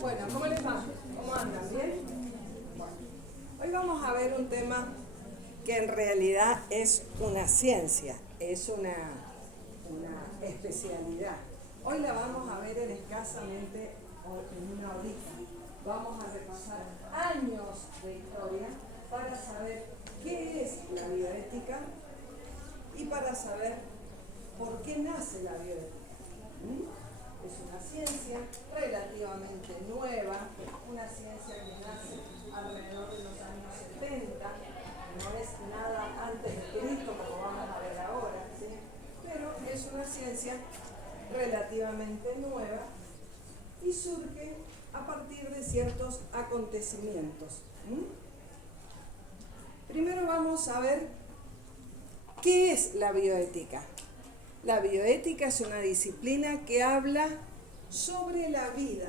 Bueno, ¿cómo les va? ¿Cómo andan? ¿Bien? Bueno, hoy vamos a ver un tema que en realidad es una ciencia, es una especialidad. Hoy la vamos a ver en escasamente en una horita. Vamos a repasar años de historia para saber qué es la bioética y para saber por qué nace la bioética. Es una ciencia relativamente nueva, una ciencia que nace alrededor de los años 70, no es nada antes de Cristo como vamos a ver ahora, ¿sí? Pero es una ciencia relativamente nueva y surge a partir de ciertos acontecimientos. Primero vamos a ver qué es la bioética. La bioética es una disciplina que habla sobre la vida.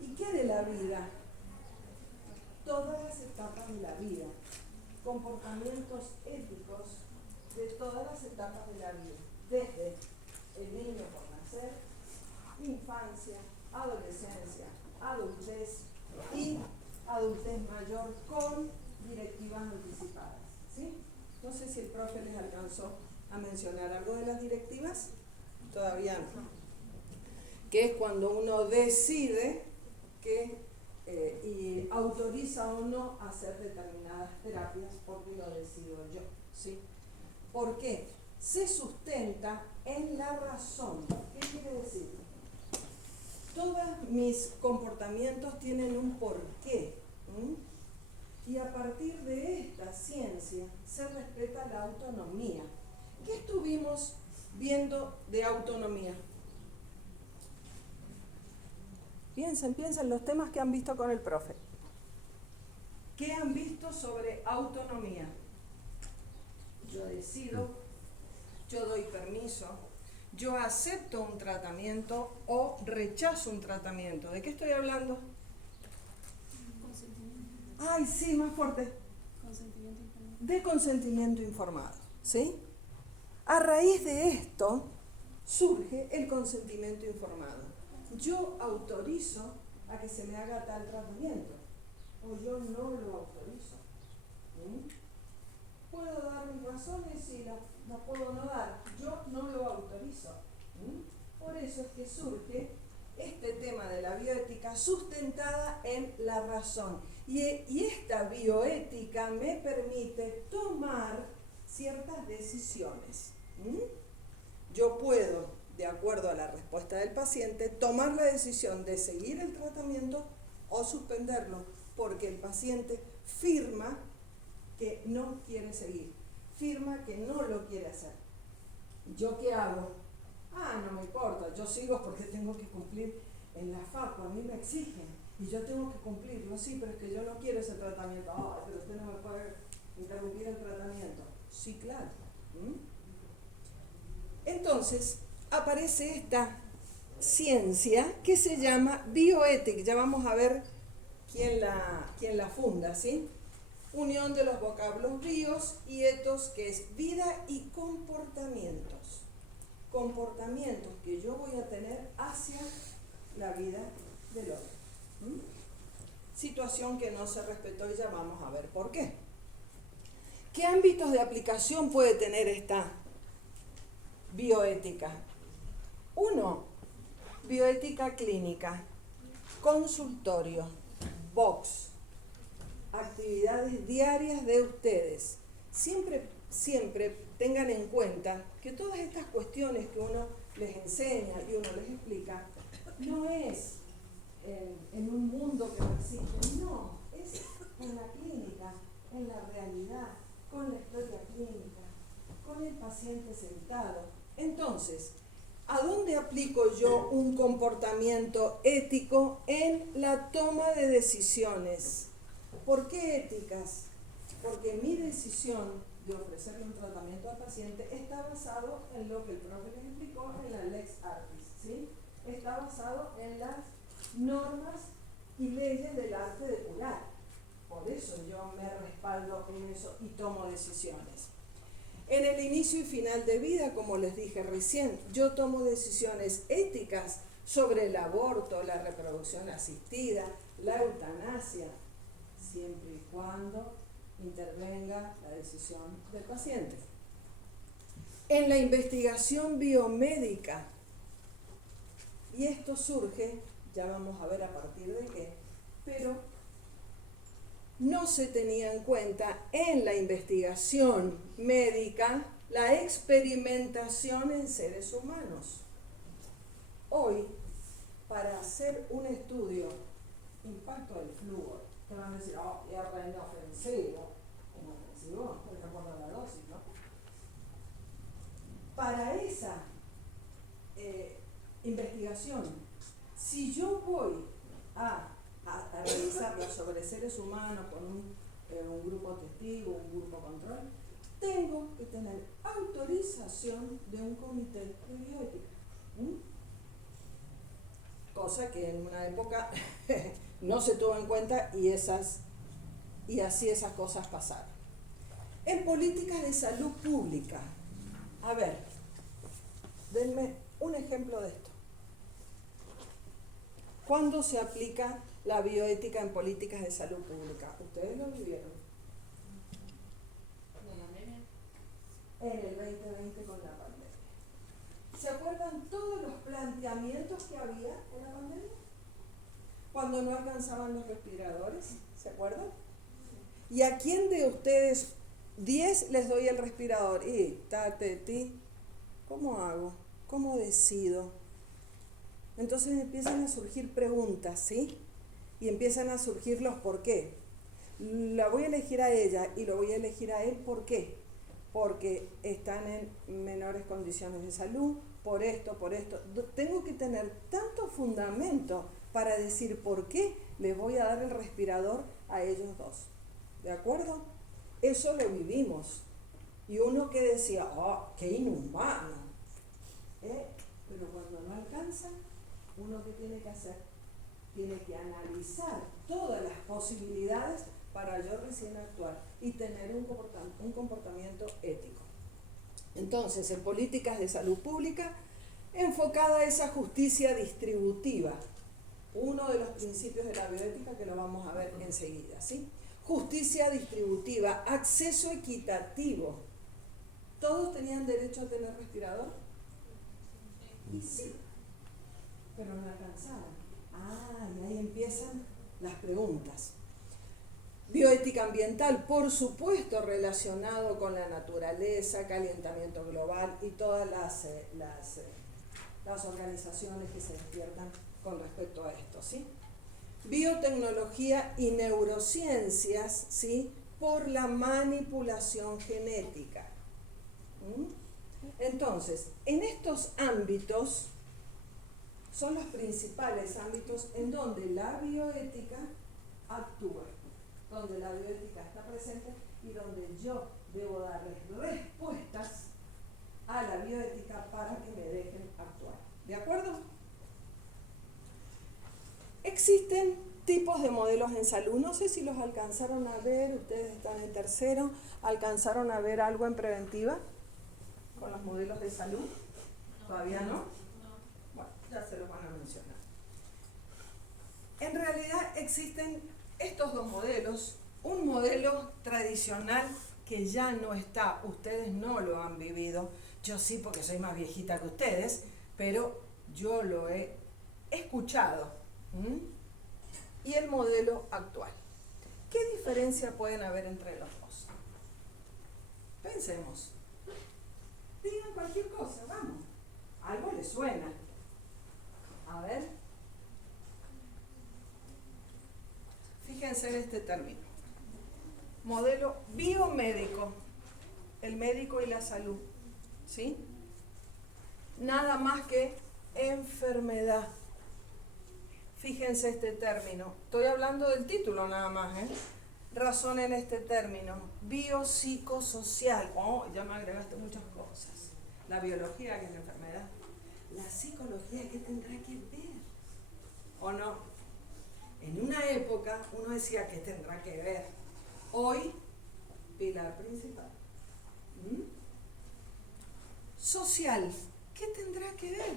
¿Y qué de la vida? Todas las etapas de la vida, comportamientos éticos de todas las etapas de la vida, desde el niño por nacer, infancia, adolescencia, adultez y adultez mayor con directivas anticipadas, ¿sí? No sé si el profe les alcanzó a mencionar algo de las directivas, todavía no. Que es cuando uno decide que y autoriza o no hacer determinadas terapias porque lo decido yo, ¿sí? ¿Por qué? Se sustenta en la razón. ¿Qué quiere decir? Todos mis comportamientos tienen un porqué. Y a partir de esta ciencia se respeta la autonomía. ¿Qué estuvimos viendo de autonomía? Piensen los temas que han visto con el profe. ¿Qué han visto sobre autonomía? Yo decido, yo doy permiso, yo acepto un tratamiento o rechazo un tratamiento. ¿De qué estoy hablando? Consentimiento. Ay, sí, más fuerte. Consentimiento informado. De consentimiento informado, ¿sí? A raíz de esto surge el consentimiento informado. Yo autorizo a que se me haga tal tratamiento o yo no lo autorizo. ¿Puedo dar mis razones? Sí, las puedo no dar. Yo no lo autorizo. Por eso es que surge este tema de la bioética sustentada en la razón. Y esta bioética me permite tomar ciertas decisiones. Yo puedo, de acuerdo a la respuesta del paciente, tomar la decisión de seguir el tratamiento o suspenderlo, porque el paciente firma que no quiere seguir, firma que no lo quiere hacer. ¿Yo qué hago? No me importa, yo sigo porque tengo que cumplir en la facu, a mí me exigen y yo tengo que cumplirlo, sí, pero es que yo no quiero ese tratamiento. Pero usted no me puede interrumpir el tratamiento. Sí, claro. Entonces aparece esta ciencia que se llama bioética. Ya vamos a ver quién la funda, ¿sí? Unión de los vocablos bios y etos, que es vida y comportamientos. Comportamientos que yo voy a tener hacia la vida del otro. Situación que no se respetó y ya vamos a ver por qué. ¿Qué ámbitos de aplicación puede tener esta bioética? 1. Bioética clínica, consultorio, box, actividades diarias de ustedes. Siempre tengan en cuenta que todas estas cuestiones que uno les enseña y uno les explica, no es en un mundo que no existe, no, es en la clínica, en la realidad, con la historia clínica, con el paciente sentado. Entonces, ¿a dónde aplico yo un comportamiento ético? En la toma de decisiones. ¿Por qué éticas? Porque mi decisión de ofrecerle un tratamiento al paciente está basado en lo que el profe les explicó en la Lex Artis, ¿sí? Está basado en las normas y leyes del arte de curar. Por eso yo me respaldo en eso y tomo decisiones. En el inicio y final de vida, como les dije recién, yo tomo decisiones éticas sobre el aborto, la reproducción asistida, la eutanasia, siempre y cuando intervenga la decisión del paciente. En la investigación biomédica, y esto surge, ya vamos a ver a partir de qué, pero no se tenía en cuenta en la investigación médica la experimentación en seres humanos. Hoy, para hacer un estudio, impacto del flúor, te van a decir, oh, es re inofensivo. Inofensivo, de acuerdo a la dosis, ¿no? Para esa investigación, si yo voy a realizarla sobre seres humanos con un grupo testigo, un grupo control, tengo que tener autorización de un comité de bioética. Cosa que en una época no se tuvo en cuenta y así esas cosas pasaron. En políticas de salud pública, a ver, denme un ejemplo de esto. ¿Cuándo se aplica la bioética en políticas de salud pública? ¿Ustedes lo vivieron? En el 2020 con la pandemia. ¿Se acuerdan todos los planteamientos que había en la pandemia? Cuando no alcanzaban los respiradores, ¿se acuerdan? ¿Y a quién de ustedes 10 les doy el respirador? ¿Cómo hago? ¿Cómo decido? Entonces empiezan a surgir preguntas, ¿sí? Y empiezan a surgir los por qué. La voy a elegir a ella y lo voy a elegir a él, ¿por qué? Porque están en menores condiciones de salud, por esto. Tengo que tener tanto fundamento para decir por qué le voy a dar el respirador a ellos dos. ¿De acuerdo? Eso lo vivimos. Y uno que decía, oh, qué inhumano. Pero cuando no alcanza, uno que tiene que hacer, tiene que analizar todas las posibilidades para yo recién actuar y tener un comportamiento ético. Entonces, en políticas de salud pública, enfocada a esa justicia distributiva, uno de los principios de la bioética que lo vamos a ver enseguida, ¿sí? Justicia distributiva, acceso equitativo. ¿Todos tenían derecho a tener respirador? Y sí, pero no alcanzaban. Y ahí empiezan las preguntas. Bioética ambiental, por supuesto, relacionado con la naturaleza, calentamiento global y todas las organizaciones que se despiertan con respecto a esto, ¿sí? Biotecnología y neurociencias, ¿sí? Por la manipulación genética. Entonces, en estos ámbitos son los principales ámbitos en donde la bioética actúa, donde la bioética está presente y donde yo debo darles respuestas a la bioética para que me dejen actuar. ¿De acuerdo? Existen tipos de modelos en salud. No sé si los alcanzaron a ver, ustedes están en tercero, ¿alcanzaron a ver algo en preventiva con los modelos de salud? ¿Todavía no? Bueno, ya se los van a mencionar. En realidad existen estos dos modelos, un modelo tradicional que ya no está, ustedes no lo han vivido, yo sí porque soy más viejita que ustedes, pero yo lo he escuchado. Y el modelo actual. ¿Qué diferencia pueden haber entre los dos? Pensemos. Digan cualquier cosa, vamos. Algo les suena. A ver. Fíjense en este término. Modelo biomédico. El médico y la salud. ¿Sí? Nada más que enfermedad. Fíjense este término. Estoy hablando del título nada más, Razonen este término. Biopsicosocial. Oh, ya me agregaste muchas cosas. La biología, que es la enfermedad. La psicología, ¿qué tendrá que ver? ¿O no? En una época uno decía, ¿qué tendrá que ver? Hoy, pilar principal. Social, ¿qué tendrá que ver?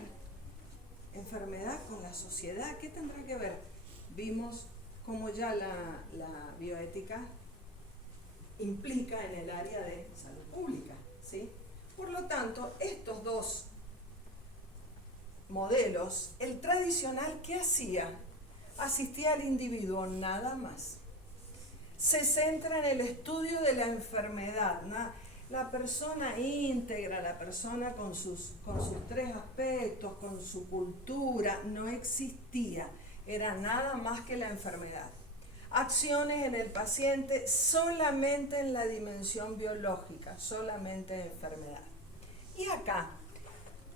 enfermedad con la sociedad. ¿Qué tendrá que ver? Vimos cómo ya la bioética implica en el área de salud pública, ¿sí? Por lo tanto, estos dos modelos, el tradicional, ¿qué hacía? Asistía al individuo, nada más. Se centra en el estudio de la enfermedad, la persona íntegra, la persona con sus tres aspectos, con su cultura, no existía, era nada más que la enfermedad. Acciones en el paciente solamente en la dimensión biológica, solamente en enfermedad. Y acá,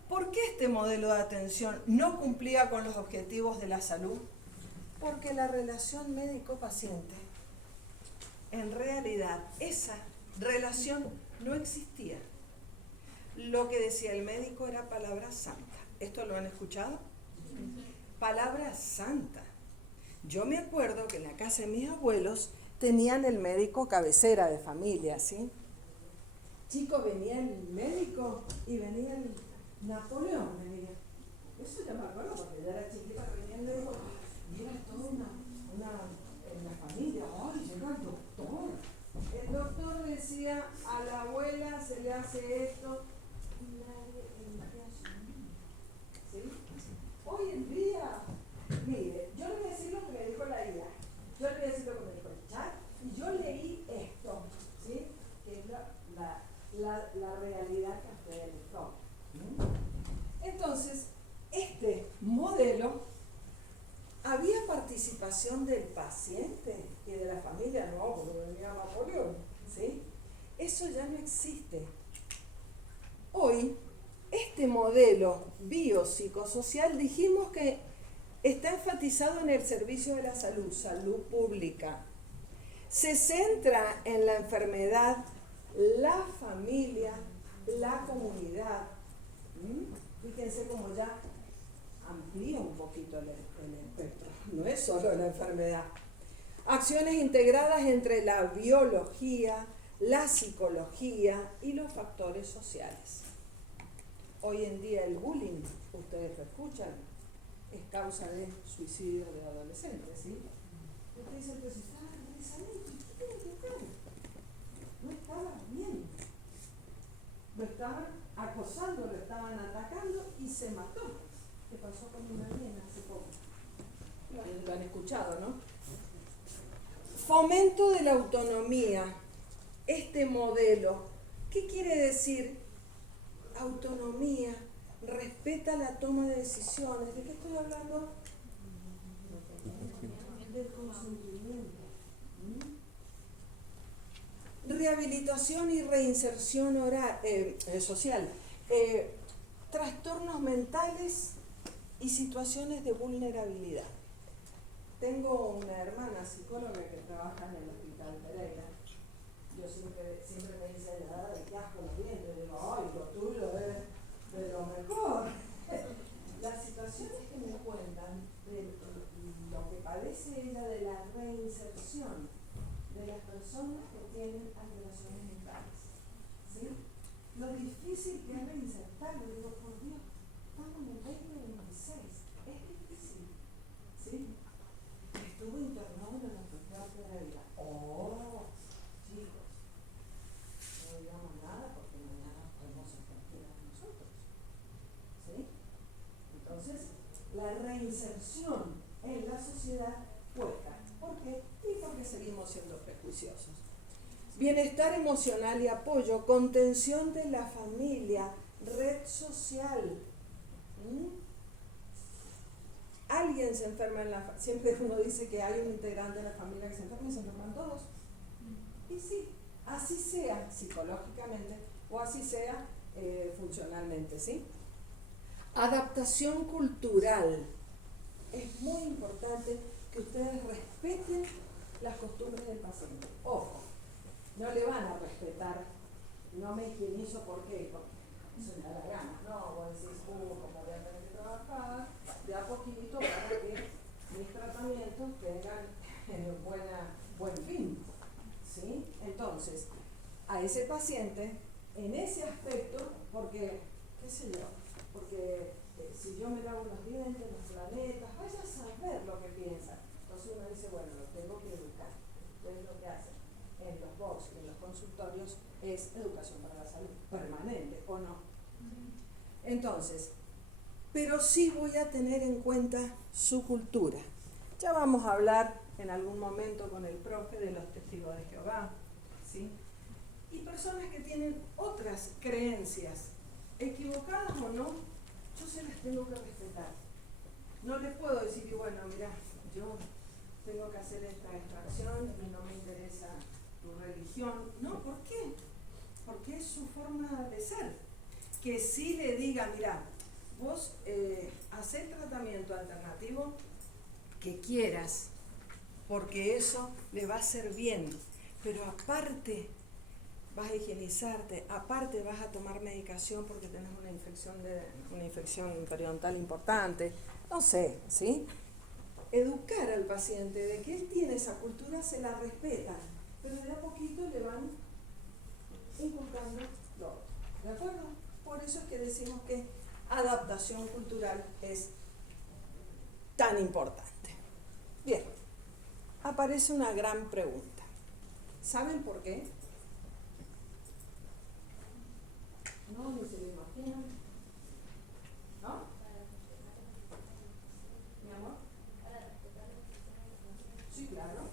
¿por qué este modelo de atención no cumplía con los objetivos de la salud? Porque la relación médico-paciente, en realidad, esa relación no existía. Lo que decía el médico era palabra santa. ¿Esto lo han escuchado? Palabra santa. Yo me acuerdo que en la casa de mis abuelos tenían el médico cabecera de familia, ¿sí? Chicos, venía el médico y venía el Napoleón, venía. Eso ya me acuerdo porque ya era chiquita, venía el médico y era toda en la familia, ¡ay, llega el doctor! El doctor decía, a la abuela se le hace esto y nadie elegía a su niño, ¿sí? Hoy en día, mire, yo le voy a decir lo que me dijo la IA, yo le voy a decir lo que me dijo el chat, y yo leí esto, ¿sí? Que es la realidad que ustedes les toca. Entonces, este modelo, había participación del paciente y de la familia, no, porque venía Napoleón, ¿sí? Eso ya no existe. Hoy, este modelo biopsicosocial, dijimos que está enfatizado en el servicio de la salud, salud pública. Se centra en la enfermedad, la familia, la comunidad. Fíjense cómo ya amplía un poquito el espectro, no es solo la enfermedad. Acciones integradas entre la biología, la psicología y los factores sociales. Hoy en día el bullying, ustedes lo escuchan, es causa de suicidio de adolescentes, ¿sí? Ustedes dicen, pero si estaba realizando, ¿qué tiene que estar? No estaba bien. Lo estaban acosando, lo estaban atacando y se mató. ¿Qué pasó con una nena hace poco? Lo han escuchado, ¿no? Fomento de la autonomía. Este modelo, ¿qué quiere decir? Autonomía, respeta la toma de decisiones. ¿De qué estoy hablando? Del consentimiento. Rehabilitación y reinserción social. Trastornos mentales y situaciones de vulnerabilidad. Tengo una hermana psicóloga que trabaja en el Hospital Pereira. Yo siempre me dice, nada de qué asco los dientes. Digo, ay, lo tuyo es de lo mejor. Las situaciones que me cuentan de lo que padece ella de la reinserción de las personas que tienen alteraciones mentales, ¿sí? Lo difícil que es reinsertarlo, digo, por Dios, estamos en el 2026, es difícil, ¿sí? Estuvo internado en el hospital de la vida. Oh, chicos, no digamos nada porque mañana podemos ser cualquiera de nosotros, ¿sí? Entonces, la reinserción en la sociedad cuesta. ¿Por qué? Y porque seguimos siendo prejuiciosos. Bienestar emocional y apoyo, contención de la familia, red social. Alguien se enferma en la familia. Siempre uno dice que hay un integrante de la familia que se enferma y se enferman todos. Y sí, así sea psicológicamente o así sea funcionalmente, ¿sí? Adaptación cultural. Es muy importante que ustedes respeten las costumbres del paciente. Ojo, no le van a respetar, no me higienizo, ¿por qué? Porque eso me da la gana. No, vos decís, como voy a tener que trabajar de a poquito para que mis tratamientos tengan buen fin, ¿sí? Entonces, a ese paciente, en ese aspecto, porque, qué sé yo, porque si yo me lavo los dientes, los planetas, vaya a saber lo que piensa. Entonces uno dice, bueno, lo tengo que educar. Entonces lo que hacen en los box y en los consultorios es educación para la salud, permanente, ¿o no? Entonces, pero sí voy a tener en cuenta su cultura. Ya vamos a hablar en algún momento con el profe de los testigos de Jehová, ¿sí? Y personas que tienen otras creencias, equivocadas o no, yo se las tengo que respetar. No les puedo decir, y bueno, mira, yo tengo que hacer esta extracción y no me interesa tu religión. No, ¿por qué? Porque es su forma de ser. Que sí le diga, mira, vos hacé el tratamiento alternativo que quieras, porque eso le va a hacer bien, pero aparte vas a higienizarte, aparte vas a tomar medicación porque tenés una infección periodontal importante, no sé, ¿sí? Educar al paciente de que él tiene esa cultura, se la respeta, pero de a poquito le van inculcando lo otro, ¿de acuerdo? Por eso es que decimos que adaptación cultural es tan importante. Bien, aparece una gran pregunta. ¿Saben por qué? No, ni se lo imaginan. ¿No? ¿Mi amor? Sí, claro.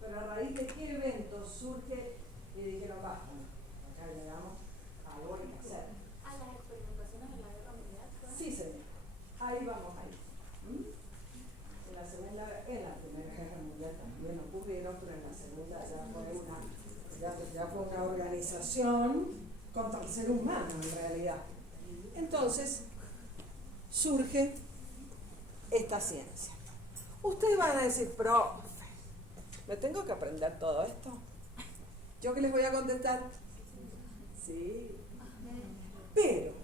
Pero a raíz de qué evento surge y dijeron, basta, acá llegamos a algo que hay que hacer. ¿A las experimentaciones de la guerra mundial? Sí, señor. Ahí vamos ahí. En la Primera Guerra Mundial también ocurrieron, pero en la Segunda ya fue una organización contra el ser humano en realidad. Entonces surge esta ciencia. Ustedes van a decir, profe, ¿me tengo que aprender todo esto? ¿Yo qué les voy a contestar? Sí. Pero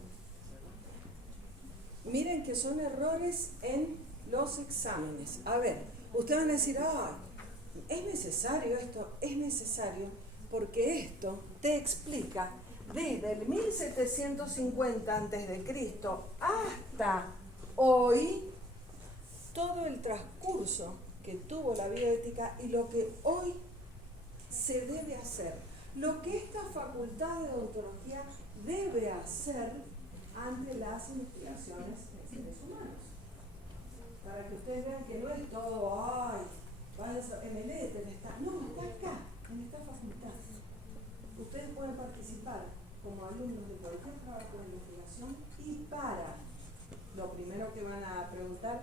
miren que son errores en los exámenes. A ver, ustedes van a decir, ¿es necesario esto? Es necesario porque esto te explica desde el 1750 a.C. hasta hoy todo el transcurso que tuvo la bioética y lo que hoy se debe hacer. Lo que esta facultad de odontología debe hacer ante las investigaciones en seres humanos. Para que ustedes vean que no es todo, en el éter está. No, está acá, en esta facultad. Ustedes pueden participar como alumnos de cualquier trabajo de investigación y lo primero que van a preguntar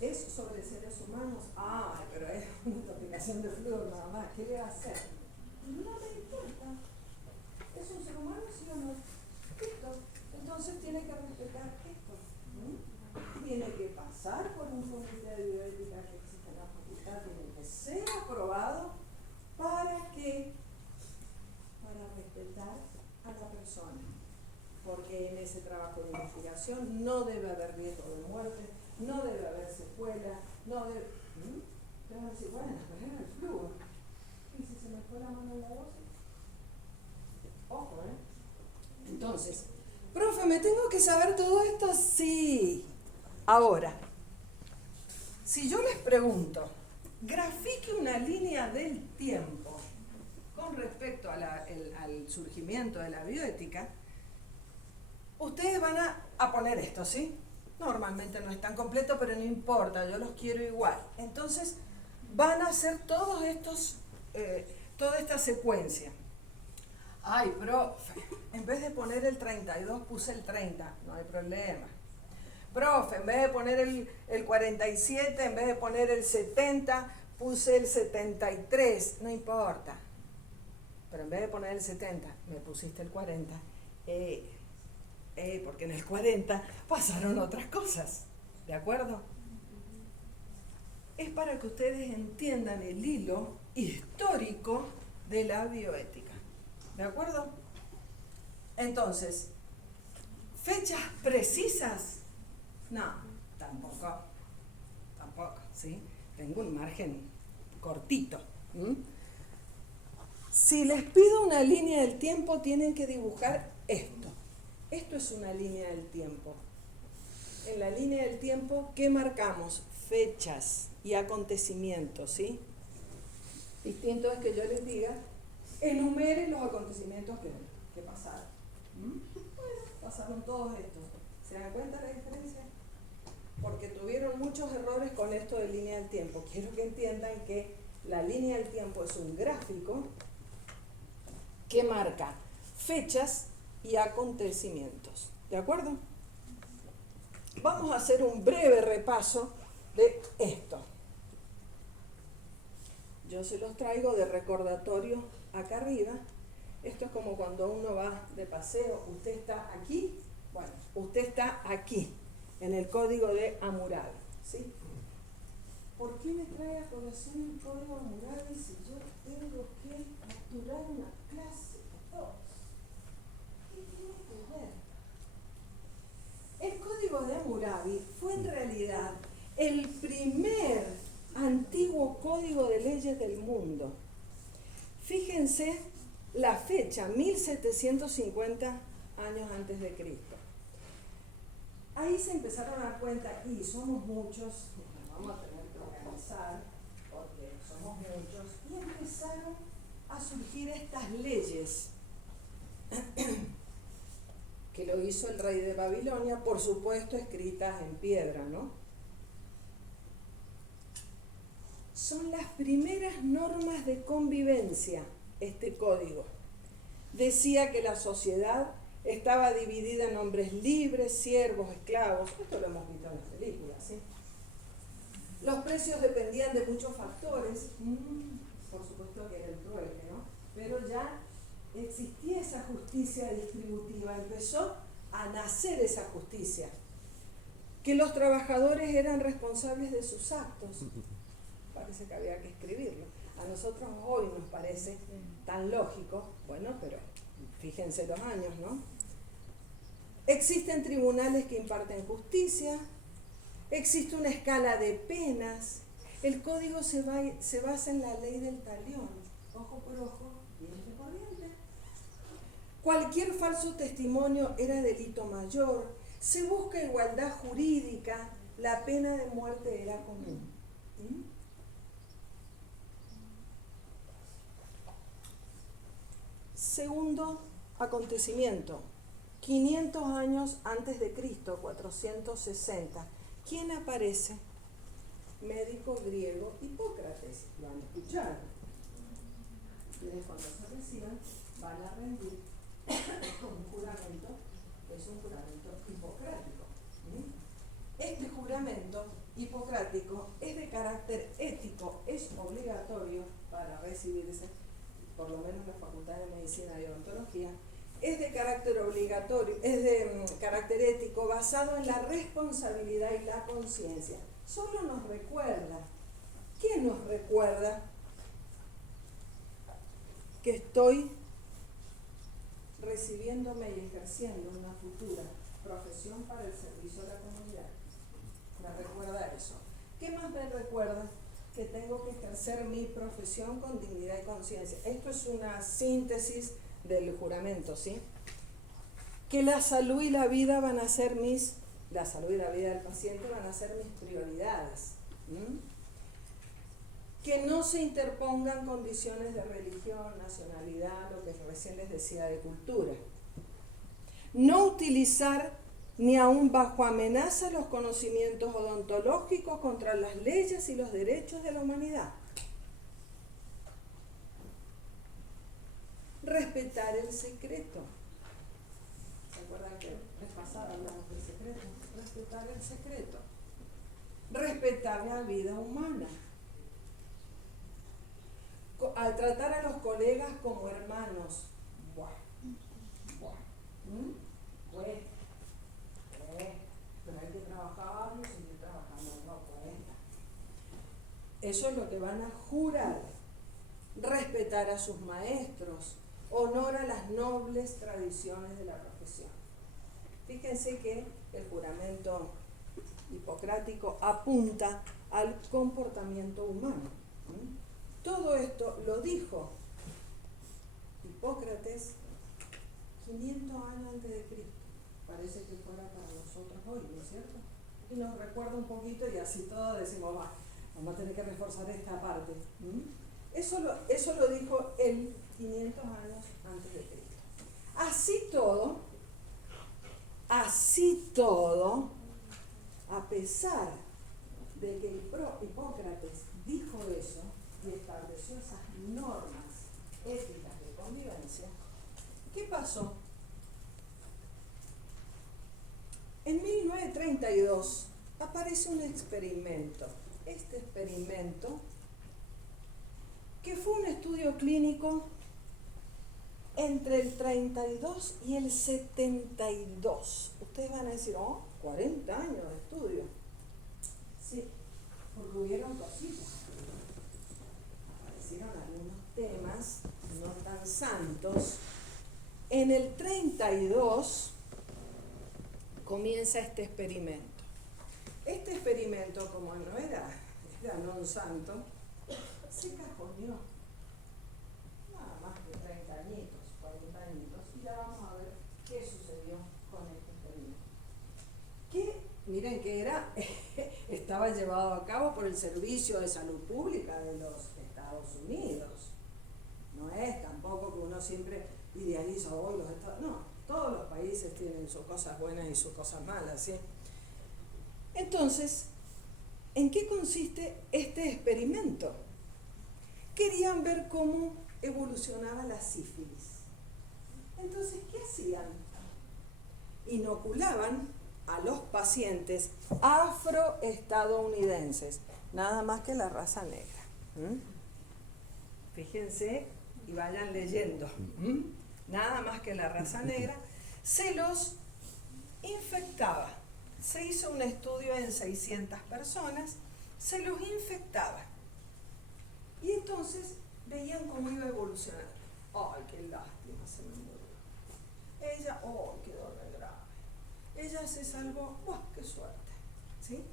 es sobre seres humanos. Pero es una aplicación de flúor nada más, ¿qué le va a hacer? No me importa. ¿Es un ser humano, sí o no? Listo. Entonces tiene que respetar esto. Tiene que pasar por un comité de bioética que existe en la facultad, tiene que ser aprobado para respetar a la persona, porque en ese trabajo de investigación no debe haber riesgo de muerte, no debe haber secuela, no debe... Te van a decir, bueno, pero es el flúor. ¿Y si se me fue la mano en la dosis? Ojo, Entonces, profe, ¿me tengo que saber todo esto? Sí. Ahora, si yo les pregunto, grafique una línea del tiempo con respecto al surgimiento de la bioética, ustedes van a poner esto, ¿sí? Normalmente no es tan completo, pero no importa, yo los quiero igual. Entonces, van a hacer toda esta secuencia. Ay, profe, en vez de poner el 32 puse el 30, no hay problema. Profe, en vez de poner el 47, en vez de poner el 70, puse el 73, no importa. Pero en vez de poner el 70, me pusiste el 40. Porque en el 40 pasaron otras cosas, ¿de acuerdo? Es para que ustedes entiendan el hilo histórico de la bioética, ¿de acuerdo? Entonces, ¿fechas precisas? No, tampoco, ¿sí? Tengo un margen cortito. Si les pido una línea del tiempo, tienen que dibujar esto. Esto es una línea del tiempo. En la línea del tiempo, ¿qué marcamos? Fechas y acontecimientos, ¿sí? Distinto es que yo les diga, enumere los acontecimientos que pasaron. Bueno, pasaron todos estos. ¿Se dan cuenta de la diferencia? Porque tuvieron muchos errores con esto de línea del tiempo. Quiero que entiendan que la línea del tiempo es un gráfico que marca fechas y acontecimientos. ¿De acuerdo? Vamos a hacer un breve repaso de esto. Yo se los traigo de recordatorio acá arriba. Esto es como cuando uno va de paseo. Usted está aquí, bueno, usted está aquí, en el código de Hammurabi, ¿sí? ¿Por qué me trae a colación el código Hammurabi si yo tengo que capturar una clase 2? ¿Qué tiene que ver? El código de Hammurabi fue en realidad el primer antiguo código de leyes del mundo. Fíjense la fecha, 1750 años antes de Cristo. Ahí se empezaron a dar cuenta, y somos muchos, nos vamos a tener que organizar, porque somos muchos, y empezaron a surgir estas leyes que lo hizo el rey de Babilonia, por supuesto escritas en piedra, ¿no? Son las primeras normas de convivencia, este código. Decía que la sociedad estaba dividida en hombres libres, siervos, esclavos. Esto lo hemos visto en las películas, ¿sí? Los precios dependían de muchos factores. Por supuesto que era el trueque, ¿no? Pero ya existía esa justicia distributiva. Empezó a nacer esa justicia. Que los trabajadores eran responsables de sus actos. Parece que había que escribirlo. A nosotros hoy nos parece tan lógico, bueno, pero fíjense los años, ¿no? Existen tribunales que imparten justicia, existe una escala de penas, el código se basa en la ley del talión, ojo por ojo, diente por diente. Cualquier falso testimonio era delito mayor, se busca igualdad jurídica, la pena de muerte era común. Segundo acontecimiento, 500 años antes de Cristo, 460. ¿Quién aparece? Médico griego Hipócrates. Lo han escuchado. Ustedes cuando se reciban van a rendir un juramento, es un juramento hipocrático. Este juramento hipocrático es de carácter ético, es obligatorio para recibirse, por lo menos en la Facultad de Medicina y Odontología, es de carácter obligatorio, es de carácter ético, basado en la responsabilidad y la conciencia. Solo nos recuerda, ¿quién nos recuerda que estoy recibiéndome y ejerciendo una futura profesión para el servicio de la comunidad? Me recuerda eso. ¿Qué más me recuerda? Que tengo que ejercer mi profesión con dignidad y conciencia. Esto es una síntesis del juramento, ¿sí? Que la salud y la vida van a ser la salud y la vida del paciente van a ser mis prioridades. Que no se interpongan condiciones de religión, nacionalidad, lo que recién les decía de cultura. No utilizar ni aun bajo amenaza los conocimientos odontológicos contra las leyes y los derechos de la humanidad. Respetar el secreto. ¿Se acuerdan que les pasaba hablamos del secreto? Respetar el secreto. Respetar la vida humana. Al tratar a los colegas como hermanos. Pero hay que trabajar y seguir trabajando, no cuenta. Eso es lo que van a jurar. Respetar a sus maestros, honor a las nobles tradiciones de la profesión. Fíjense que el juramento hipocrático apunta al comportamiento humano. Todo esto lo dijo Hipócrates 500 años antes de Cristo. parece que fuera para nosotros hoy, ¿no es cierto? Y nos recuerda un poquito y así todos decimos, va, vamos a tener que reforzar esta parte. Eso lo dijo él 500 años antes de Cristo. Así todo, a pesar de que Hipócrates dijo eso y estableció esas normas éticas de convivencia, ¿qué pasó? En 1932 aparece un experimento. Este experimento, que fue un estudio clínico entre el 32 y el 72. Ustedes van a decir, 40 años de estudio. Sí, porque hubieron cositas. Aparecieron algunos temas no tan santos. En el 32 comienza este experimento. Este experimento, como no era non santo, se cajoneó. Nada más que 30 añitos, 40 añitos. Y ya vamos a ver qué sucedió con este experimento. Que, miren que estaba llevado a cabo por el Servicio de Salud Pública de los Estados Unidos. No es tampoco que uno siempre idealiza hoy los Estados Unidos. No, todos los países tienen sus cosas buenas y sus cosas malas, ¿sí? Entonces, ¿en qué consiste este experimento? Querían ver cómo evolucionaba la sífilis. Entonces, ¿qué hacían? Inoculaban a los pacientes afroestadounidenses, nada más que la raza negra. Fíjense y vayan leyendo. Nada más que la raza negra, se los infectaba. Se hizo un estudio en 600 personas, se los infectaba. Y entonces veían cómo iba evolucionando. ¡Ay, qué lástima, se me murió! Ella, ¡ay, quedó re grave! Ella se salvó, ¡oh, qué suerte! ¿Sí?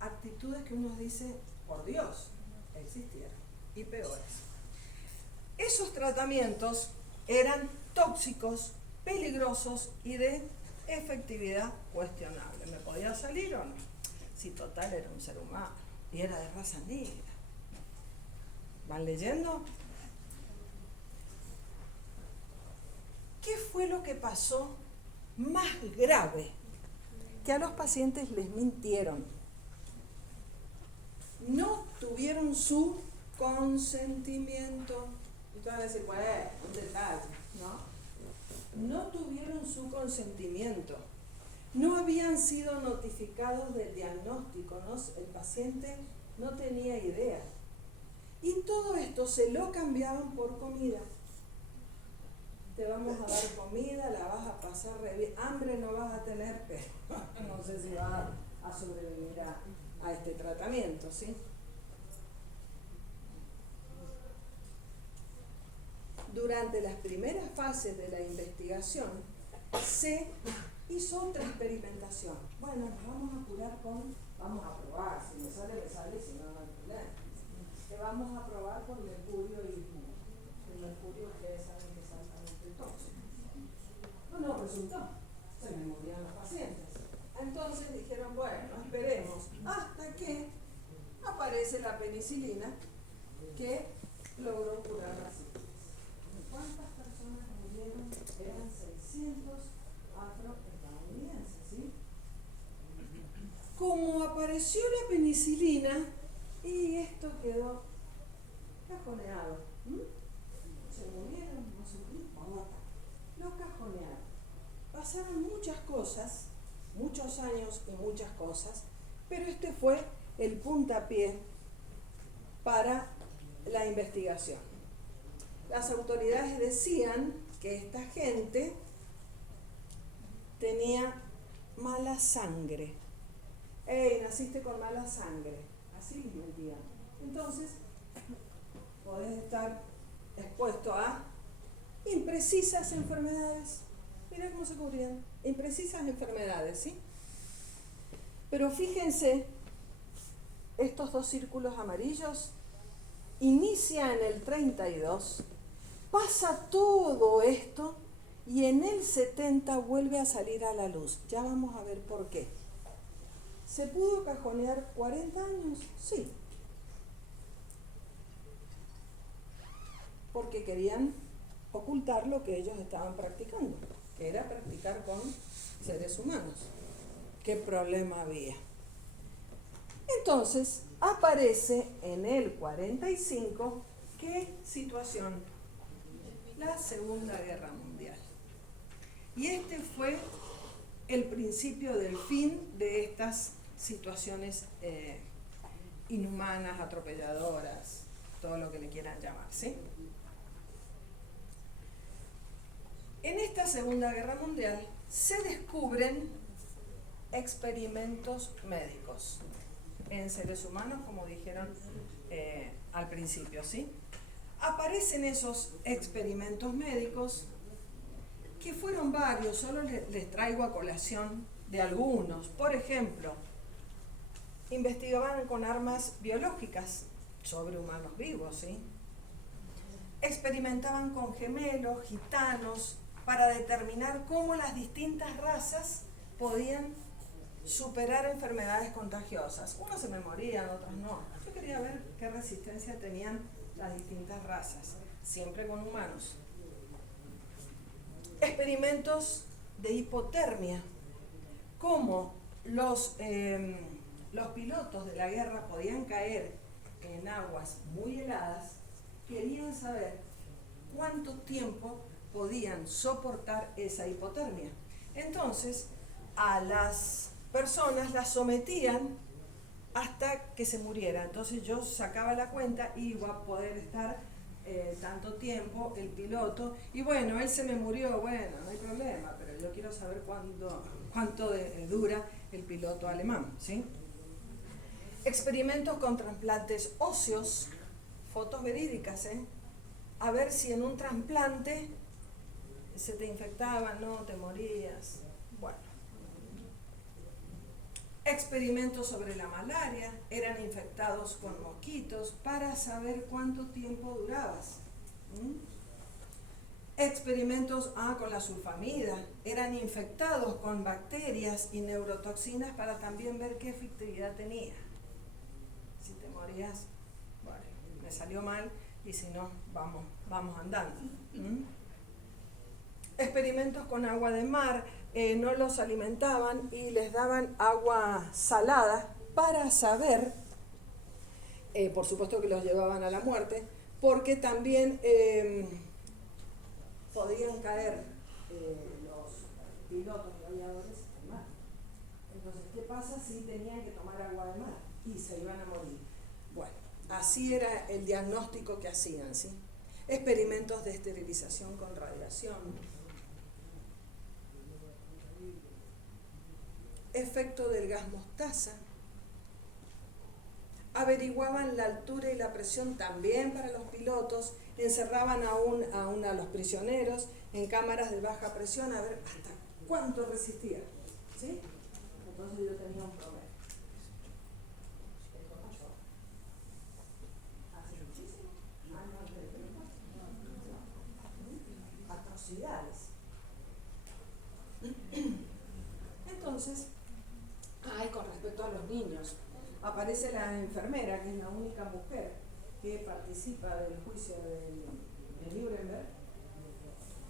Actitudes que uno dice, por Dios, existieron, y peores. Esos tratamientos eran tóxicos, peligrosos y de efectividad cuestionable. ¿Me podía salir o no? Si total era un ser humano y era de raza negra. ¿Van leyendo? ¿Qué fue lo que pasó más grave? Que a los pacientes les mintieron. No tuvieron su consentimiento. Ustedes van a decir, bueno, un detalle, ¿no? No tuvieron su consentimiento. No habían sido notificados del diagnóstico, ¿no? El paciente no tenía idea. Y todo esto se lo cambiaban por comida. Te vamos a dar comida, la vas a pasar re bien. Hambre no vas a tener, pero no sé si vas a sobrevivir a este tratamiento, ¿sí? Durante las primeras fases de la investigación se hizo otra experimentación. Bueno, nos vamos a curar vamos a probar, si me sale, si no, no hay problema. Que vamos a probar con mercurio y ismuro. El mercurio ustedes saben que es altamente tóxico. No resultó, se me morían los pacientes. Entonces dijeron, bueno, esperemos hasta que aparece la penicilina que logró curar la sífilis. ¿Cuántas personas murieron? Eran 600 afroestadounidenses, ¿sí? Como apareció la penicilina, y esto quedó cajoneado. ¿Se murieron? No se murieron. Lo cajonearon. Pasaron muchas cosas, muchos años y muchas cosas, pero este fue el puntapié para la investigación. Las autoridades decían que esta gente tenía mala sangre. ¡Ey, naciste con mala sangre! Así les mentían. Entonces, podés estar expuesto a imprecisas enfermedades. Mirá cómo se cubrían. Imprecisas enfermedades, ¿sí? Pero fíjense, estos dos círculos amarillos inicia en el 32, pasa todo esto y en el 70 vuelve a salir a la luz. Ya vamos a ver por qué. ¿Se pudo cajonear 40 años? Sí. Porque querían ocultar lo que ellos estaban practicando, que era practicar con seres humanos. ¿Qué problema había? Entonces, aparece en el 45, ¿qué situación? La Segunda Guerra Mundial. Y este fue el principio del fin de estas situaciones inhumanas, atropelladoras, todo lo que le quieran llamar, ¿sí? En esta Segunda Guerra Mundial se descubren experimentos médicos en seres humanos, como dijeron al principio, ¿sí? Aparecen esos experimentos médicos que fueron varios, solo les traigo a colación de algunos. Por ejemplo, investigaban con armas biológicas sobre humanos vivos, ¿sí? Experimentaban con gemelos, gitanos, para determinar cómo las distintas razas podían superar enfermedades contagiosas. Unos se me morían, otros no. Yo quería ver qué resistencia tenían las distintas razas, siempre con humanos. Experimentos de hipotermia, cómo los pilotos de la guerra podían caer en aguas muy heladas. Querían saber cuánto tiempo podían soportar esa hipotermia. Entonces, a las personas las sometían hasta que se muriera. Entonces yo sacaba la cuenta, iba a poder estar tanto tiempo el piloto, y bueno, él se me murió, bueno, no hay problema, pero yo quiero saber cuánto dura el piloto alemán, ¿sí? Experimentos con trasplantes óseos, fotos verídicas, a ver si en un trasplante se te infectaba, no, te morías. Bueno. Experimentos sobre la malaria, eran infectados con mosquitos para saber cuánto tiempo durabas. Experimentos con la sulfamida, eran infectados con bacterias y neurotoxinas para también ver qué efectividad tenía. Si te morías, bueno, me salió mal, y si no, vamos andando. Experimentos con agua de mar, no los alimentaban y les daban agua salada para saber, por supuesto que los llevaban a la muerte, porque también podían caer los pilotos y aviadores al mar. Entonces, ¿qué pasa si tenían que tomar agua de mar y se iban a morir? Bueno, así era el diagnóstico que hacían, ¿sí? Experimentos de esterilización con radiación. Efecto del gas mostaza. Averiguaban la altura y la presión también para los pilotos, encerraban a los prisioneros en cámaras de baja presión a ver hasta cuánto resistía, ¿sí? Entonces yo tenía un problema. Hace muchísimo, años de atrocidades. Entonces, con respecto a los niños, aparece la enfermera, que es la única mujer que participa del juicio de Nuremberg.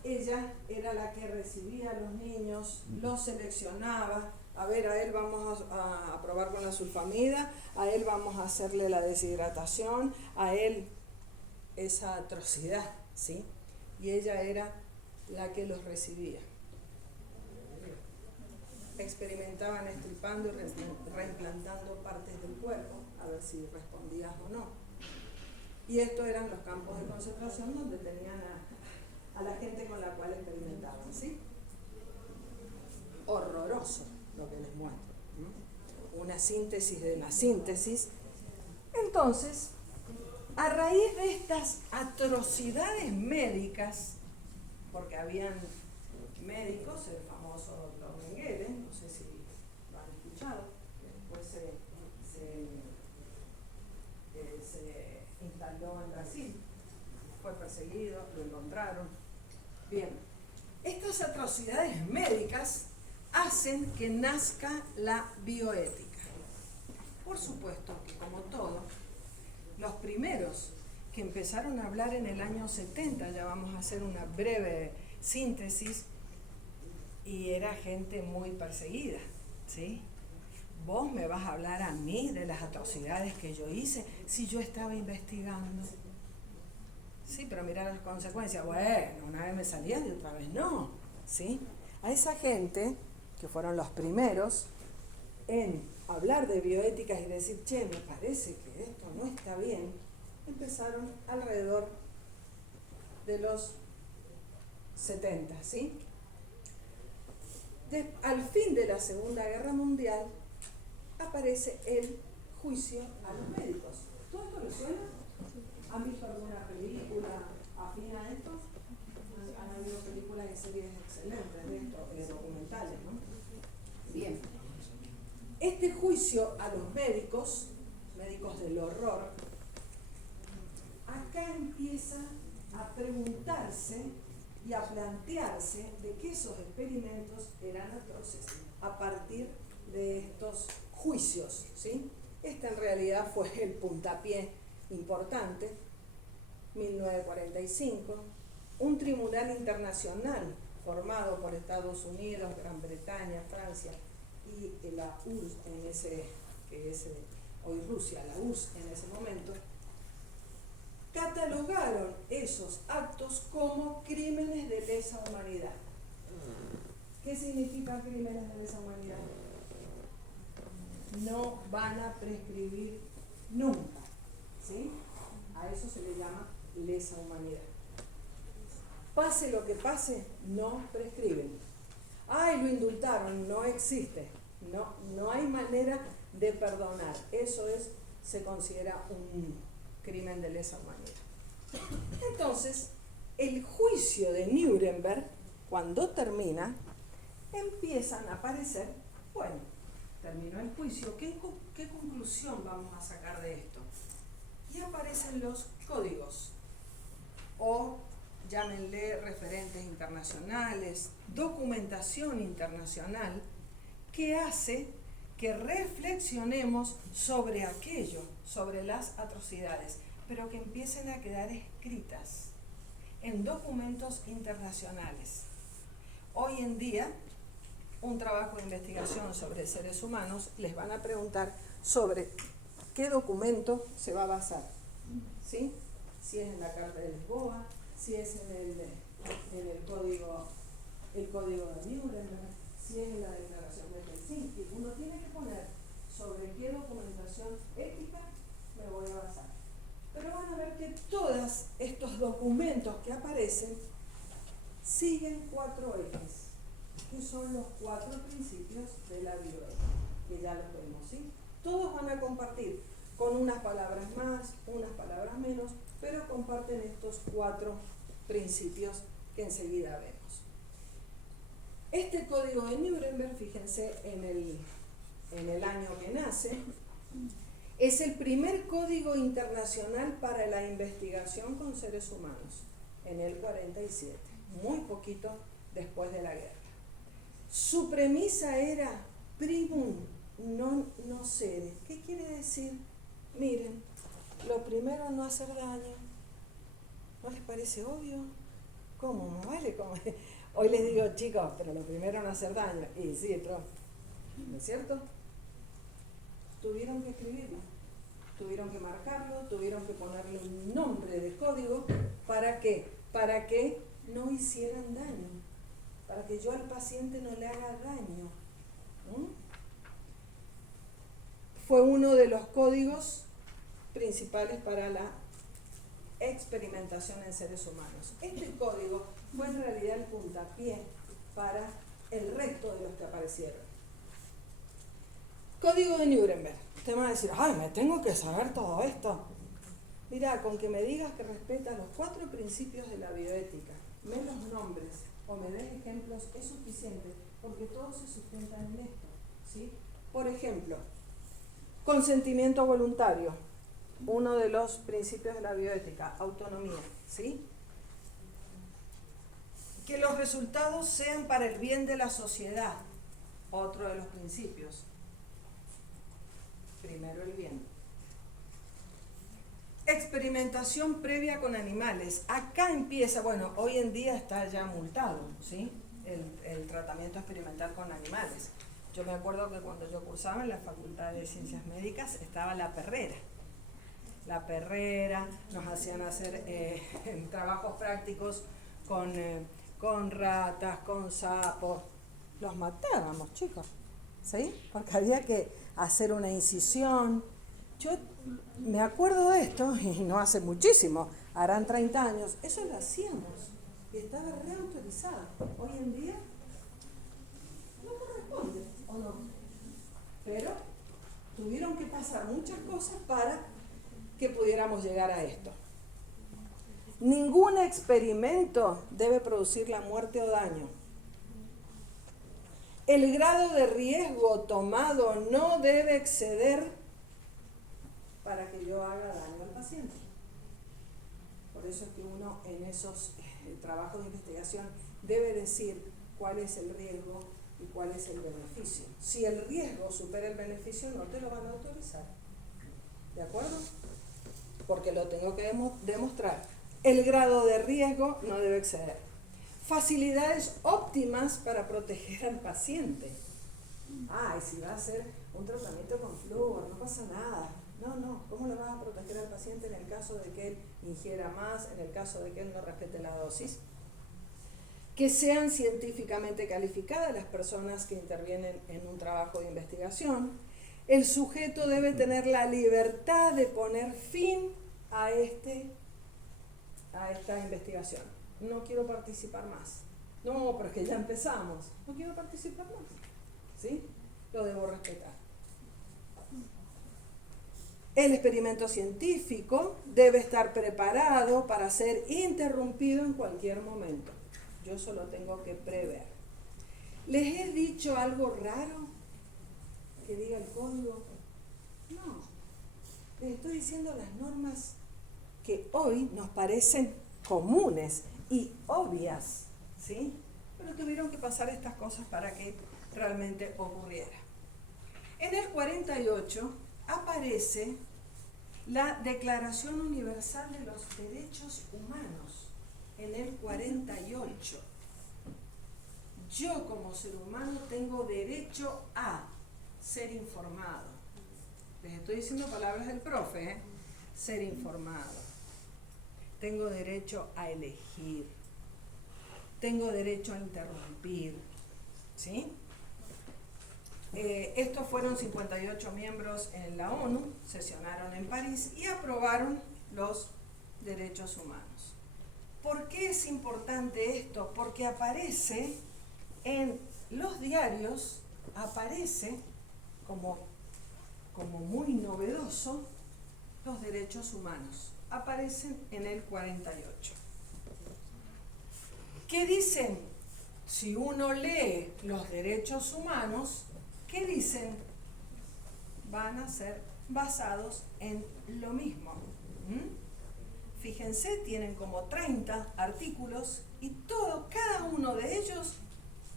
Ella era la que recibía a los niños, los seleccionaba. A ver, a él vamos a probar con la sulfamida, a él vamos a hacerle la deshidratación, a él esa atrocidad, ¿sí? Y ella era la que los recibía. Experimentaban estripando y reimplantando partes del cuerpo, a ver si respondías o no. Y estos eran los campos de concentración donde tenían a la gente con la cual experimentaban, ¿sí? Horroroso lo que les muestro, ¿no? Una síntesis de la síntesis. Entonces, a raíz de estas atrocidades médicas, porque habían médicos, el famoso doctor Mengele, no sé si lo han escuchado, que después se instaló en Brasil, fue perseguido, lo encontraron. Bien, Estas atrocidades médicas hacen que nazca la bioética. Por supuesto que, como todo, los primeros que empezaron a hablar en el año 70, ya vamos a hacer una breve síntesis, y era gente muy perseguida, ¿sí? Vos me vas a hablar a mí de las atrocidades que yo hice si yo estaba investigando. Sí, pero mira las consecuencias. Bueno, una vez me salían y otra vez no, ¿sí? A esa gente, que fueron los primeros en hablar de bioéticas y decir, che, me parece que esto no está bien, empezaron alrededor de los 70, ¿sí? Al fin de la Segunda Guerra Mundial aparece el juicio a los médicos. ¿Todo esto les suena? ¿Han visto alguna película afín a esto? Han habido películas y series excelentes de esto, documentales, ¿no? Bien. Este juicio a los médicos, médicos del horror, acá empieza a preguntarse y a plantearse de que esos experimentos eran atroces a partir de estos juicios, ¿sí? Este en realidad fue el puntapié importante, 1945, un tribunal internacional formado por Estados Unidos, Gran Bretaña, Francia y la URSS, que es hoy Rusia, la URSS en ese momento, catalogaron esos actos como crímenes de lesa humanidad. ¿Qué significa crímenes de lesa humanidad? No van a prescribir nunca, ¿sí? A eso se le llama lesa humanidad. Pase lo que pase, no prescriben. Ay, lo indultaron, no existe. No hay manera de perdonar. Eso se considera un crimen de lesa humanidad. Entonces, el juicio de Nuremberg, cuando termina, empiezan a aparecer, bueno, terminó el juicio, ¿qué conclusión vamos a sacar de esto? Y aparecen los códigos, o llámenle referentes internacionales, documentación internacional, que hace que reflexionemos sobre aquello, sobre las atrocidades, pero que empiecen a quedar escritas en documentos internacionales. Hoy en día, un trabajo de investigación sobre seres humanos, les van a preguntar sobre qué documento se va a basar, ¿sí? Si es en la Carta de Lisboa, si es en el código de Nuremberg, si es en la Declaración de Helsinki. Uno tiene que poner sobre qué documentación ética me voy a basar. Pero van a ver que todos estos documentos que aparecen siguen 4 ejes, que son los 4 principios de la bioética, que ya los vemos, ¿sí? Todos van a compartir, con unas palabras más, unas palabras menos, pero comparten estos 4 principios que enseguida vemos. Este código de Nuremberg, fíjense en el año que nace, es el primer código internacional para la investigación con seres humanos, en el 47, muy poquito después de la guerra. Su premisa era primum non nocere. ¿Qué quiere decir? Miren, lo primero, no hacer daño. ¿No les parece obvio? ¿Cómo? ¿No vale? ¿Cómo? Hoy les digo, chicos, pero lo primero, no hacer daño. Y sí, pero, ¿no es cierto? Tuvieron que escribirlo, tuvieron que marcarlo, tuvieron que ponerle un nombre de código. ¿Para qué? Para que no hicieran daño, para que yo al paciente no le haga daño. Fue uno de los códigos principales para la experimentación en seres humanos. Este código fue en realidad el puntapié para el resto de los que aparecieron. Código de Nuremberg. Usted me va a decir, ay, me tengo que saber todo esto. Mira, con que me digas que respetas los 4 principios de la bioética, me los nombres o me des ejemplos, es suficiente, porque todos se sustentan en esto, ¿sí? Por ejemplo, consentimiento voluntario, uno de los principios de la bioética, autonomía, ¿sí? Que los resultados sean para el bien de la sociedad, otro de los principios. Primero el bien. Experimentación previa con animales. Acá empieza, bueno, hoy en día está ya multado, ¿sí? El tratamiento experimental con animales. Yo me acuerdo que cuando yo cursaba en la Facultad de Ciencias Médicas estaba la perrera. La perrera, nos hacían hacer trabajos prácticos con ratas, con sapos. Los matábamos, chicos, ¿sí? Porque había que hacer una incisión. Yo me acuerdo de esto, y no hace muchísimo, harán 30 años, eso lo hacíamos y estaba reautorizado. Hoy en día no corresponde, ¿o no? Pero tuvieron que pasar muchas cosas para que pudiéramos llegar a esto. Ningún experimento debe producir la muerte o daño. El grado de riesgo tomado no debe exceder para que yo haga daño al paciente. Por eso es que uno en esos trabajos de investigación debe decir cuál es el riesgo y cuál es el beneficio. Si el riesgo supera el beneficio, no te lo van a autorizar. ¿De acuerdo? Porque lo tengo que demostrar. El grado de riesgo no debe exceder. Facilidades óptimas para proteger al paciente. Ay, si va a hacer un tratamiento con flúor, no pasa nada. No, ¿cómo le vas a proteger al paciente en el caso de que él ingiera más, en el caso de que él no respete la dosis? Que sean científicamente calificadas las personas que intervienen en un trabajo de investigación. El sujeto debe tener la libertad de poner fin a esta investigación. No quiero participar más. No, pero es que ya empezamos. No quiero participar más. ¿Sí? Lo debo respetar. El experimento científico debe estar preparado para ser interrumpido en cualquier momento. Yo solo tengo que prever. ¿Les he dicho algo raro que diga el código? No. Les estoy diciendo las normas que hoy nos parecen comunes y obvias, ¿sí? Pero tuvieron que pasar estas cosas para que realmente ocurriera. En el 48 aparece la Declaración Universal de los Derechos Humanos, en el 48. Yo como ser humano tengo derecho a ser informado. Les estoy diciendo palabras del profe, ¿eh? Ser informado. Tengo derecho a elegir. Tengo derecho a interrumpir. ¿Sí? Estos fueron 58 miembros en la ONU, sesionaron en París y aprobaron los derechos humanos. ¿Por qué es importante esto? Porque aparece en los diarios, aparece como muy novedoso los derechos humanos. Aparecen en el 48. ¿Qué dicen? Si uno lee los derechos humanos, ¿qué dicen? Van a ser basados en lo mismo. Fíjense, tienen como 30 artículos y cada uno de ellos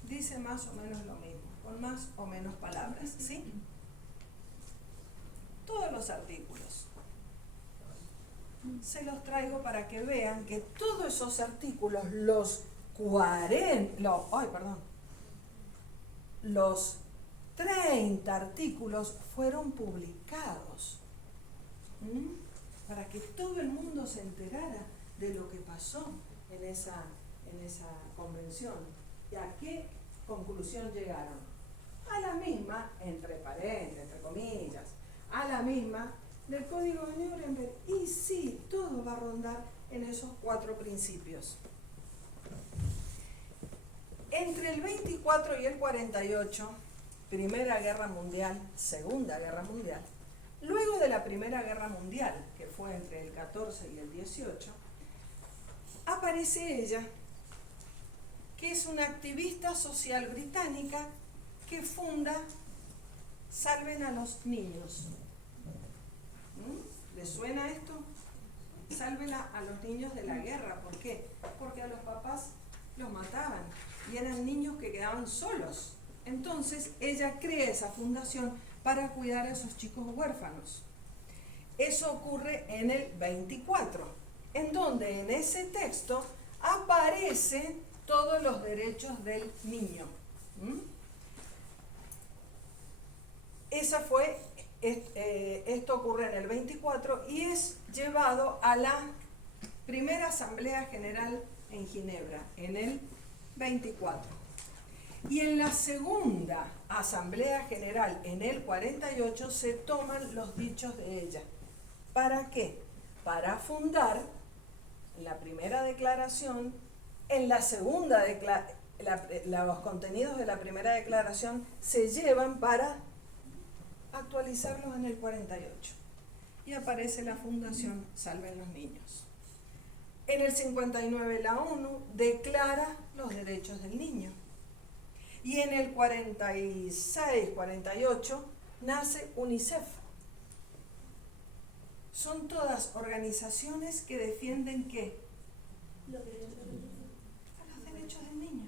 dice más o menos lo mismo, con más o menos palabras, ¿sí? Todos los artículos. Se los traigo para que vean que todos esos artículos, los 30 artículos fueron publicados para que todo el mundo se enterara de lo que pasó en esa convención. ¿Y a qué conclusión llegaron? A la misma, entre paréntesis, entre comillas, a la misma del Código de Nuremberg. Y sí, todo va a rondar en esos 4 principios. Entre el 24 y el 48, Primera Guerra Mundial, Segunda Guerra Mundial, luego de la Primera Guerra Mundial, que fue entre el 14 y el 18, aparece ella, que es una activista social británica que funda Salven a los Niños. ¿Les suena esto? Salven a los niños de la guerra. ¿Por qué? Porque a los papás los mataban y eran niños que quedaban solos. Entonces ella crea esa fundación para cuidar a esos chicos huérfanos. Eso ocurre en el 24, en donde en ese texto aparecen todos los derechos del niño. Esto ocurre en el 24 y es llevado a la primera Asamblea General en Ginebra, en el 24. Y en la segunda Asamblea General, en el 48, se toman los dichos de ella. ¿Para qué? Para fundar la primera declaración, en la segunda los contenidos de la primera declaración se llevan para actualizarlos en el 48. Y aparece la Fundación Salven los Niños. En el 59 la ONU declara los derechos del niño. Y en el 46, 48 nace UNICEF. Son todas organizaciones que defienden ¿qué? Los derechos del niño.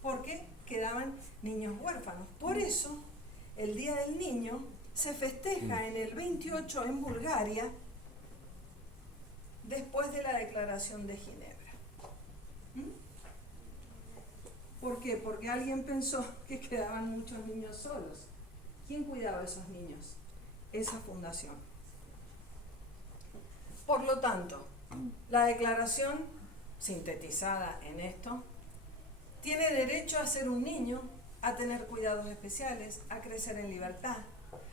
Porque quedaban niños huérfanos. Por eso, el Día del Niño se festeja en el 28 en Bulgaria, después de la Declaración de Ginebra. ¿Por qué? Porque alguien pensó que quedaban muchos niños solos. ¿Quién cuidaba a esos niños? Esa fundación. Por lo tanto, la declaración, sintetizada en esto, tiene derecho a ser un niño, a tener cuidados especiales, a crecer en libertad,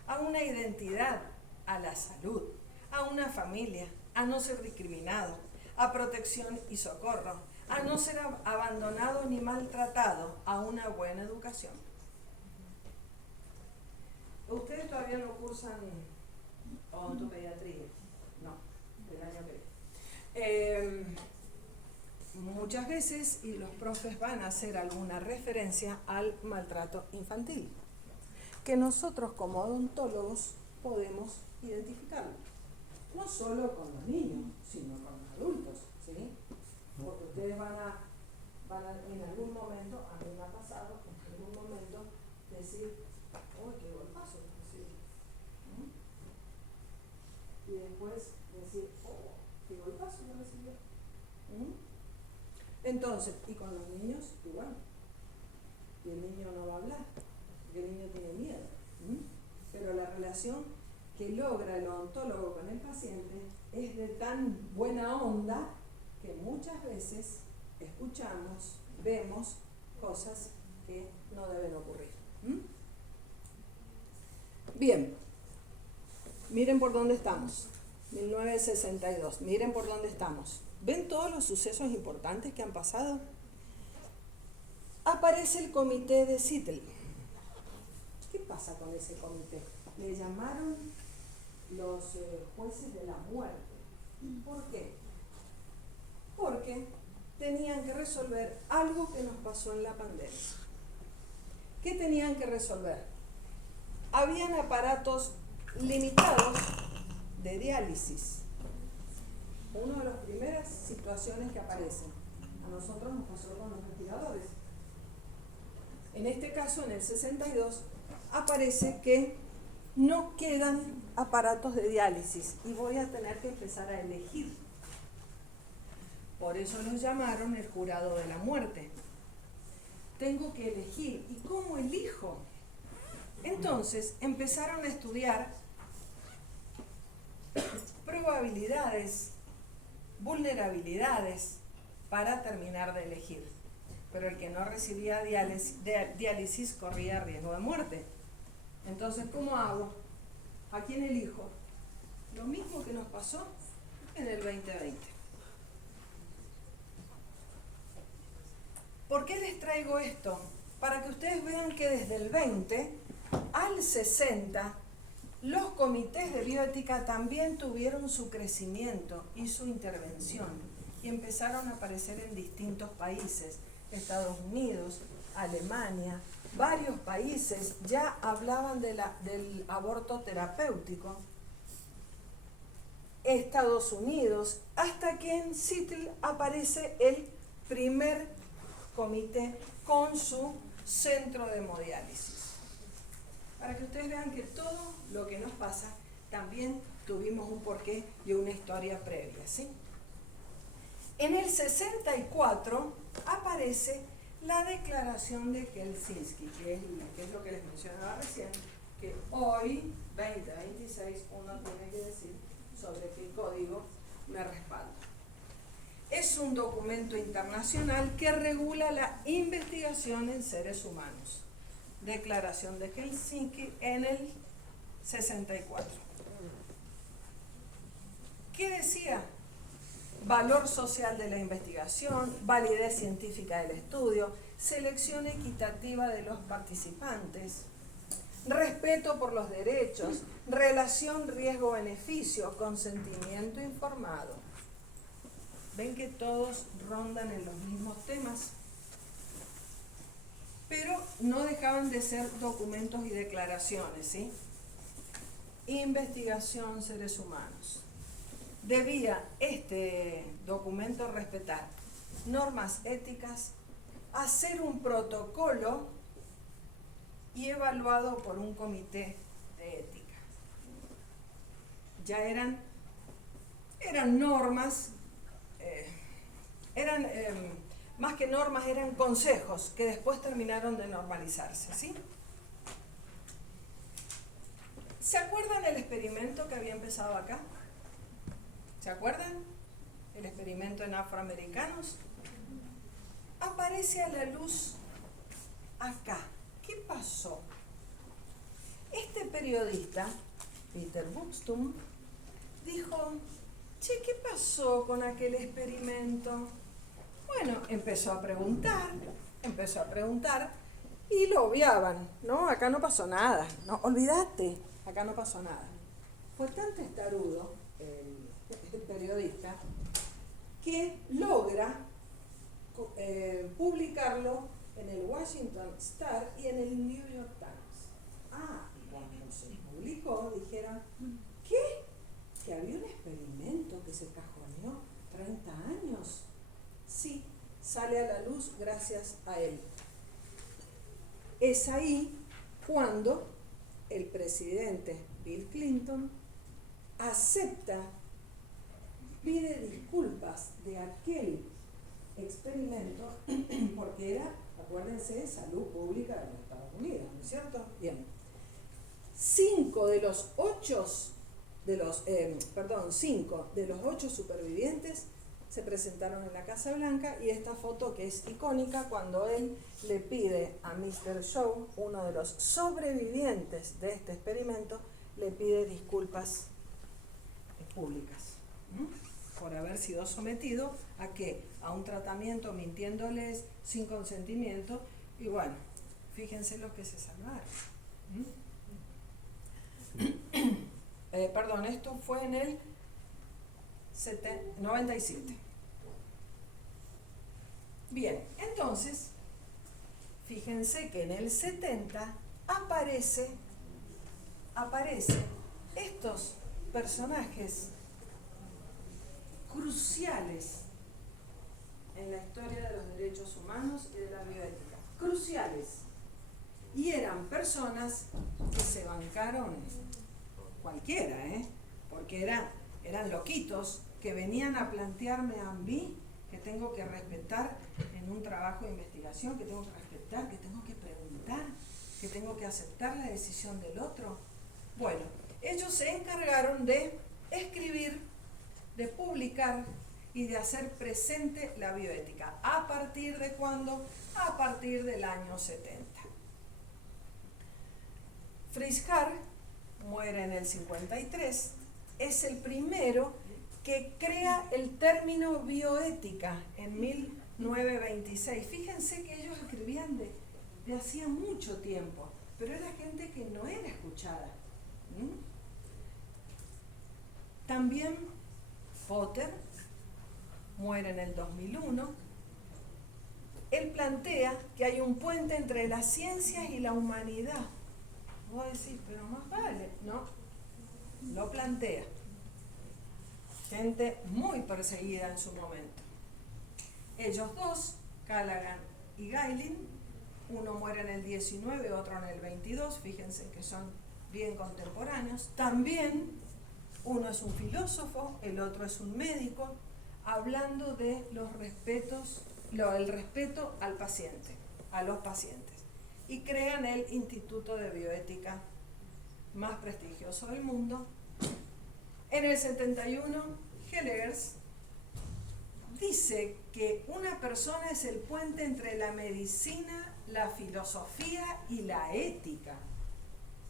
a una identidad, a la salud, a una familia, a no ser discriminado, a protección y socorro, a no ser abandonado ni maltratado, a una buena educación. ¿Ustedes todavía no cursan odontopediatría? No, del año que viene. Muchas veces, y los profes van a hacer alguna referencia al maltrato infantil, que nosotros como odontólogos podemos identificarlo. No solo con los niños, sino con los adultos, ¿sí? Porque ustedes van a en algún momento, a mí me ha pasado, en algún momento decir, ¡uy, qué golpazo! Y después decir, ¡oh, qué golpazo me recibió! Entonces, y con los niños, igual. Y el niño no va a hablar, porque el niño tiene miedo. Pero la relación que logra el odontólogo con el paciente es de tan buena onda que muchas veces escuchamos, vemos cosas que no deben ocurrir. Bien, miren por dónde estamos. 1962, miren por dónde estamos. ¿Ven todos los sucesos importantes que han pasado? Aparece el comité de Seattle. ¿Qué pasa con ese comité? Le llamaron los jueces de la muerte. ¿Por qué? Porque tenían que resolver algo que nos pasó en la pandemia. ¿Qué tenían que resolver? Habían aparatos limitados de diálisis. Una de las primeras situaciones que aparecen. A nosotros nos pasó con los respiradores. En este caso, en el 62, aparece que no quedan aparatos de diálisis y voy a tener que empezar a elegir. Por eso los llamaron el jurado de la muerte. Tengo que elegir. ¿Y cómo elijo? Entonces empezaron a estudiar probabilidades, vulnerabilidades para terminar de elegir. Pero el que no recibía diálisis corría riesgo de muerte. Entonces, ¿cómo hago? ¿A quién elijo? Lo mismo que nos pasó en el 2020. ¿Por qué les traigo esto? Para que ustedes vean que desde el 20 al 60 los comités de bioética también tuvieron su crecimiento y su intervención y empezaron a aparecer en distintos países. Estados Unidos, Alemania, varios países ya hablaban del aborto terapéutico. Estados Unidos, hasta que en Seattle aparece el primer comité con su centro de hemodiálisis. Para que ustedes vean que todo lo que nos pasa también tuvimos un porqué y una historia previa, ¿sí? En el 64 aparece la Declaración de Helsinki, que es lo que les mencionaba recién, que hoy, 2026, uno tiene que decir sobre qué código me respaldo. Es un documento internacional que regula la investigación en seres humanos. Declaración de Helsinki en el 64. ¿Qué decía? Valor social de la investigación, validez científica del estudio, selección equitativa de los participantes, respeto por los derechos, relación riesgo-beneficio, consentimiento informado. Ven que todos rondan en los mismos temas, pero no dejaban de ser documentos y declaraciones, ¿sí? Investigación seres humanos. Debía este documento respetar normas éticas, hacer un protocolo y evaluado por un comité de ética. Ya eran normas, más que normas, eran consejos que después terminaron de normalizarse, ¿sí? ¿Se acuerdan el experimento que había empezado acá? ¿Se acuerdan? El experimento en afroamericanos. Aparece a la luz acá. ¿Qué pasó? Este periodista, Peter Buxton, dijo, che, ¿qué pasó con aquel experimento? Bueno, empezó a preguntar y lo obviaban. No, acá no pasó nada. No, olvídate, acá no pasó nada. Fue tan testarudo el periodista que logra publicarlo en el Washington Star y en el New York Times. Y cuando se publicó dijeron, ¿qué? ¿Que había un experimento que se cajoneó 30 años? Sí, sale a la luz gracias a él. Es ahí cuando el presidente Bill Clinton pide disculpas de aquel experimento, porque era, acuérdense, salud pública de los Estados Unidos, ¿no es cierto? Bien. 5 de los 8 supervivientes se presentaron en la Casa Blanca, y esta foto, que es icónica, cuando él le pide a Mr. Shaw, uno de los sobrevivientes de este experimento, le pide disculpas públicas por haber sido sometido ¿a qué? A un tratamiento mintiéndoles sin consentimiento, y bueno, fíjense lo que se salvaron. Esto fue en el 97. Bien, entonces, fíjense que en el 70 aparecen estos personajes cruciales en la historia de los derechos humanos y de la bioética. Cruciales. Y eran personas que se bancaron cualquiera, porque eran loquitos que venían a plantearme a mí que tengo que respetar en un trabajo de investigación, que tengo que respetar, que tengo que preguntar, que tengo que aceptar la decisión del otro. Bueno, ellos se encargaron de escribir, de publicar y de hacer presente la bioética. ¿A partir de cuándo? A partir del año 70. Fritz Haag muere en el 53, es el primero que crea el término bioética en 1926. Fíjense que ellos escribían de hacía mucho tiempo, pero era gente que no era escuchada. También Potter muere en el 2001. Él plantea que hay un puente entre las ciencias y la humanidad. Vos decís, pero más vale. No, lo plantea. Gente muy perseguida en su momento. Ellos dos, Callaghan y Geiling, uno muere en el 19, otro en el 22, fíjense que son bien contemporáneos. También uno es un filósofo, el otro es un médico, hablando de el respeto al paciente, a los pacientes. Y crean el Instituto de Bioética más prestigioso del mundo. En el 71, Hellers dice que una persona es el puente entre la medicina, la filosofía y la ética.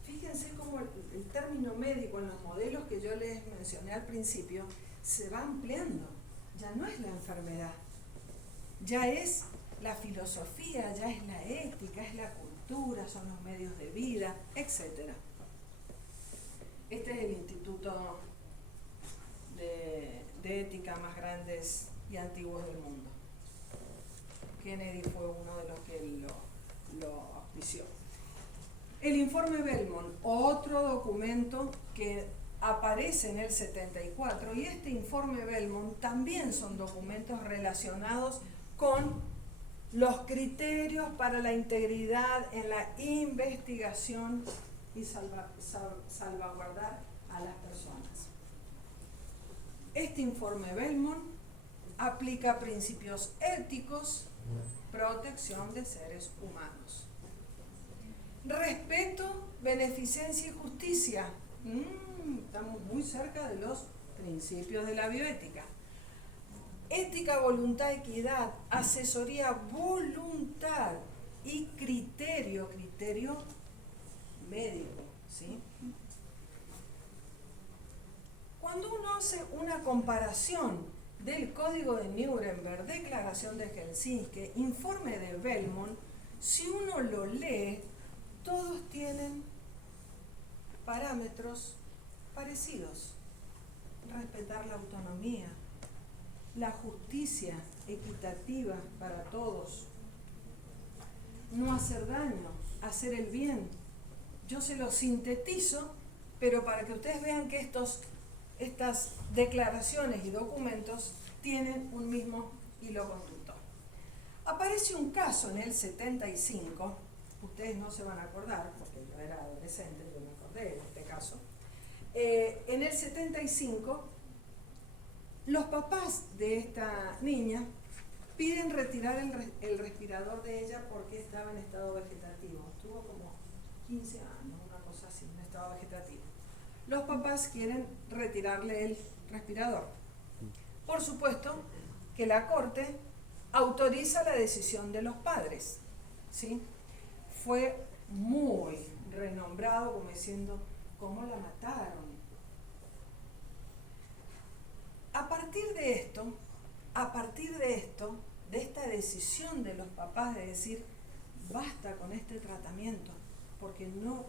Fíjense cómo el término médico en los modelos que yo les mencioné al principio se va ampliando. Ya no es la enfermedad, ya es la filosofía, ya es la ética, es la cultura, son los medios de vida, etc. Este es el instituto de ética más grandes y antiguos del mundo. Kennedy fue uno de los que lo auspició. El informe Belmont, otro documento que aparece en el 74, y este informe Belmont también son documentos relacionados con los criterios para la integridad en la investigación y salvaguardar a las personas. Este informe Belmont aplica principios éticos, protección de seres humanos. Respeto, beneficencia y justicia. Estamos muy cerca de los principios de la bioética. Ética, voluntad, equidad, asesoría, voluntad y criterio médico, ¿sí? Cuando uno hace una comparación del Código de Nuremberg, Declaración de Helsinki, informe de Belmont, si uno lo lee, todos tienen parámetros parecidos. Respetar la autonomía, la justicia equitativa para todos, no hacer daño, hacer el bien. Yo se lo sintetizo, pero para que ustedes vean que estas declaraciones y documentos tienen un mismo hilo conductor. Aparece un caso en el 75, ustedes no se van a acordar, porque yo era adolescente, yo me acordé de este caso. En el 75, los papás de esta niña piden retirar el respirador de ella porque estaba en estado vegetativo. Tuvo como 15 años, una cosa así, en estado vegetativo. Los papás quieren retirarle el respirador. Por supuesto que la corte autoriza la decisión de los padres, ¿sí? Fue muy renombrado como diciendo, ¿cómo la mataron? A partir de esto, de esta decisión de los papás de decir, basta con este tratamiento, porque no,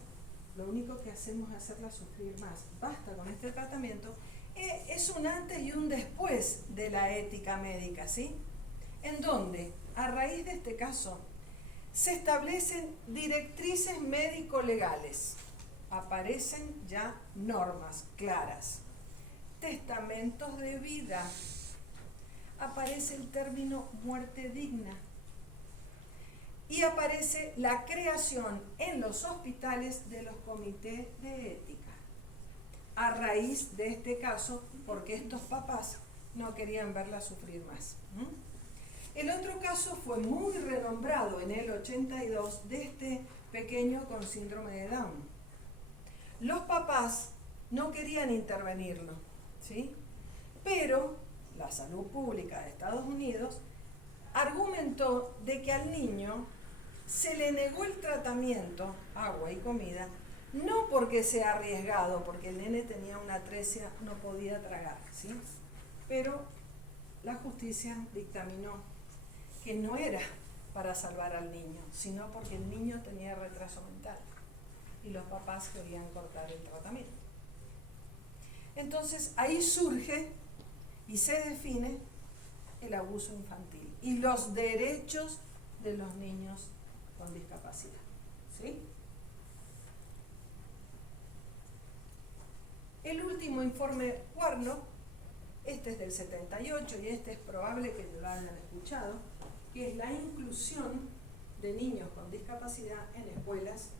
lo único que hacemos es hacerla sufrir más, basta con este tratamiento, es un antes y un después de la ética médica, ¿sí? En donde, a raíz de este caso, se establecen directrices médico-legales, aparecen ya normas claras, testamentos de vida, aparece el término muerte digna y aparece la creación en los hospitales de los comités de ética a raíz de este caso, porque estos papás no querían verla sufrir más. El otro caso fue muy renombrado en el 82 de este pequeño con síndrome de Down. Los papás no querían intervenirlo, ¿sí? Pero la salud pública de Estados Unidos argumentó de que al niño se le negó el tratamiento, agua y comida, no porque sea arriesgado, porque el nene tenía una atresia, no podía tragar, ¿sí? Pero la justicia dictaminó que no era para salvar al niño, sino porque el niño tenía retraso mental y los papás querían cortar el tratamiento. Entonces ahí surge y se define el abuso infantil y los derechos de los niños con discapacidad, ¿sí? El último informe Warnock Este es del 78 y este es probable que lo hayan escuchado, que es la inclusión de niños con discapacidad en escuelas,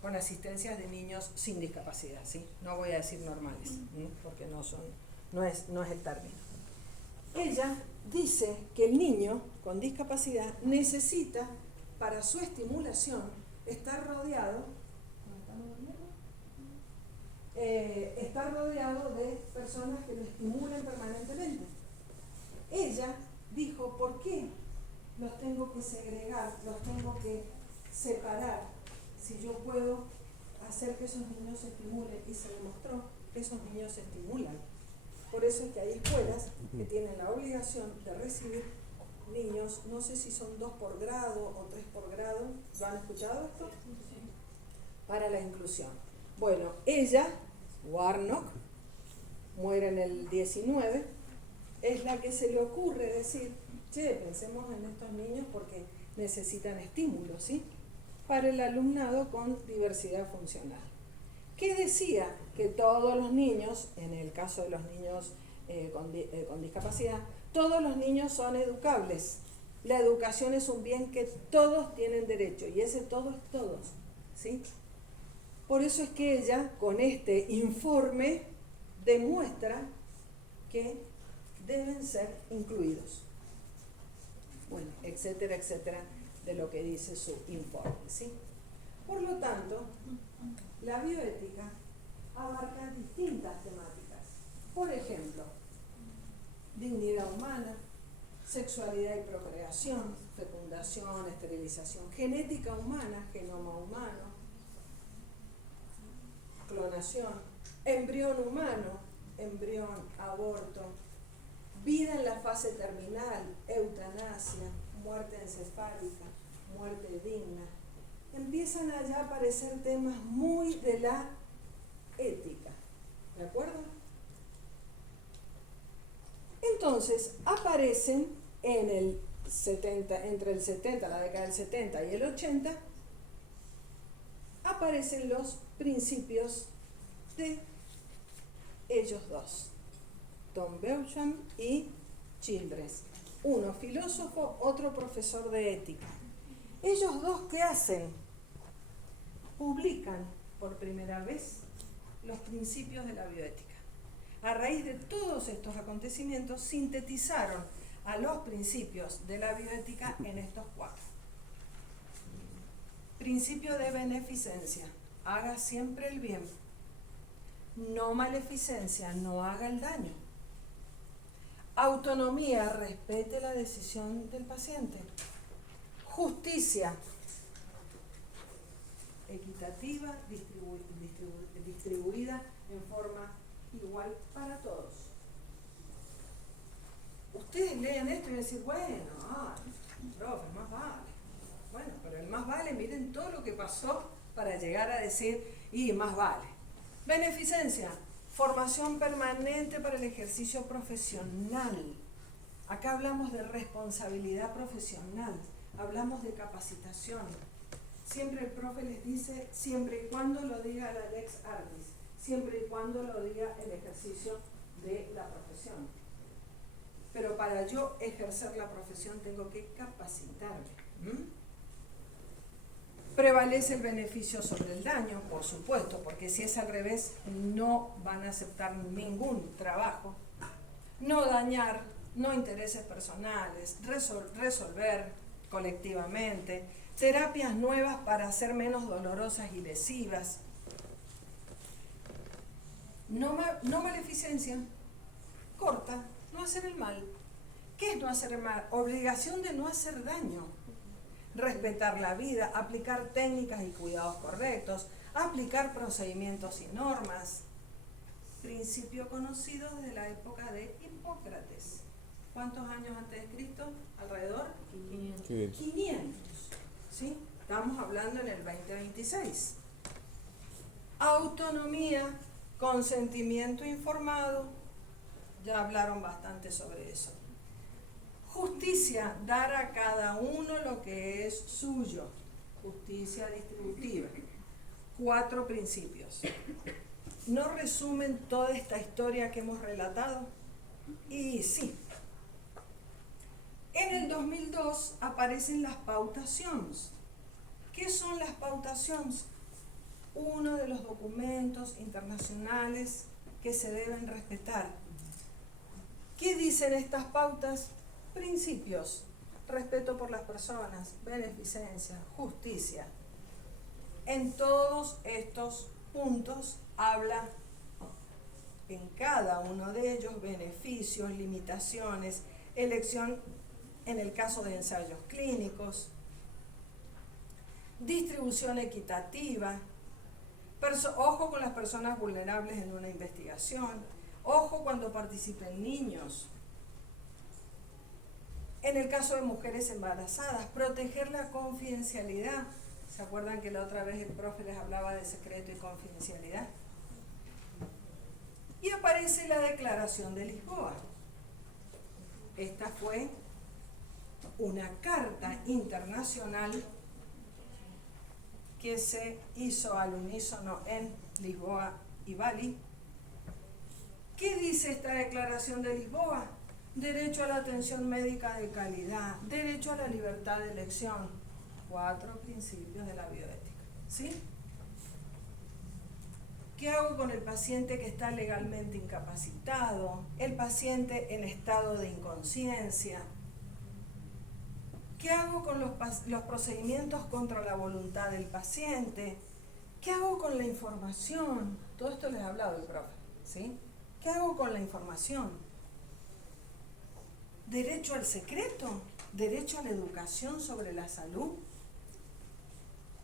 con asistencias de niños sin discapacidad, ¿sí? No voy a decir normales, ¿sí? Porque no es el término. Ella dice que el niño con discapacidad necesita, para su estimulación, estar rodeado de personas que lo estimulen permanentemente. Ella dijo, ¿por qué los tengo que segregar, los tengo que separar, si yo puedo hacer que esos niños se estimulen? Y se demostró que esos niños se estimulan. Por eso es que hay escuelas que tienen la obligación de recibir niños, no sé si son 2 por grado o 3 por grado, ¿lo han escuchado esto? Para la inclusión. Bueno, ella, Warnock, muere en el 19, es la que se le ocurre decir, che, pensemos en estos niños porque necesitan estímulos, ¿sí? Para el alumnado con diversidad funcional. ¿Qué decía? Que todos los niños, en el caso de los niños con discapacidad, todos los niños son educables. La educación es un bien que todos tienen derecho, y ese todo es todos, ¿sí? Por eso es que ella, con este informe, demuestra que deben ser incluidos. Bueno, etcétera, etcétera, de lo que dice su informe, ¿sí? Por lo tanto, la bioética abarca distintas temáticas. Por ejemplo, dignidad humana, sexualidad y procreación, fecundación, esterilización, genética humana, genoma humano, clonación, embrión humano, embrión, aborto, vida en la fase terminal, eutanasia, muerte encefálica, muerte digna. Empiezan allá a aparecer temas muy de la ética, ¿de acuerdo? Entonces aparecen entre el 70, la década del 70 y el 80, aparecen los principios de ellos dos, Tom Beauchamp y Childress. Uno filósofo, otro profesor de ética. Ellos dos, ¿qué hacen? Publican por primera vez los principios de la bioética. A raíz de todos estos acontecimientos, sintetizaron a los principios de la bioética en estos 4. Principio de beneficencia: haga siempre el bien. No maleficencia: no haga el daño. Autonomía: respete la decisión del paciente. Justicia: equitativa, distribuida en forma igual para todos. Ustedes leen esto y van a decir, bueno, profe, más vale. Bueno, pero el más vale, miren todo lo que pasó para llegar a decir, y más vale. Beneficencia: formación permanente para el ejercicio profesional. Acá hablamos de responsabilidad profesional, hablamos de capacitación. Siempre el profe les dice, siempre y cuando lo diga la lex artis, siempre y cuando lo diga el ejercicio de la profesión. Pero para yo ejercer la profesión tengo que capacitarme. Prevalece el beneficio sobre el daño, por supuesto, porque si es al revés no van a aceptar ningún trabajo. No dañar, no intereses personales, resolver colectivamente, terapias nuevas para hacer menos dolorosas y lesivas. No maleficencia, corta, no hacer el mal. ¿Qué es no hacer el mal? Obligación de no hacer daño. Respetar la vida, aplicar técnicas y cuidados correctos, aplicar procedimientos y normas. Principio conocido desde la época de Hipócrates. ¿Cuántos años antes de Cristo? Alrededor 500. ¿Sí? Estamos hablando en el 2026. Autonomía, consentimiento informado. Ya hablaron bastante sobre eso. Justicia: dar a cada uno lo que es suyo. Justicia distributiva. 4 principios. ¿No resumen toda esta historia que hemos relatado? Y sí. En el 2002 aparecen las pautaciones. ¿Qué son las pautaciones? Uno de los documentos internacionales que se deben respetar. ¿Qué dicen estas pautas? Principios: respeto por las personas, beneficencia, justicia. En todos estos puntos habla en cada uno de ellos beneficios, limitaciones, elección en el caso de ensayos clínicos, distribución equitativa, ojo con las personas vulnerables en una investigación, ojo cuando participen niños. En el caso de mujeres embarazadas, proteger la confidencialidad. ¿Se acuerdan que la otra vez el profe les hablaba de secreto y confidencialidad? Y aparece la Declaración de Lisboa. Esta fue una carta internacional que se hizo al unísono en Lisboa y Bali. ¿Qué dice esta Declaración de Lisboa? Derecho a la atención médica de calidad, derecho a la libertad de elección, 4 principios de la bioética, ¿sí? ¿Qué hago con el paciente que está legalmente incapacitado? El paciente en estado de inconsciencia. ¿Qué hago con los procedimientos contra la voluntad del paciente? ¿Qué hago con la información? Todo esto les ha hablado el profe, ¿sí? ¿Qué hago con la información? Derecho al secreto, derecho a la educación sobre la salud,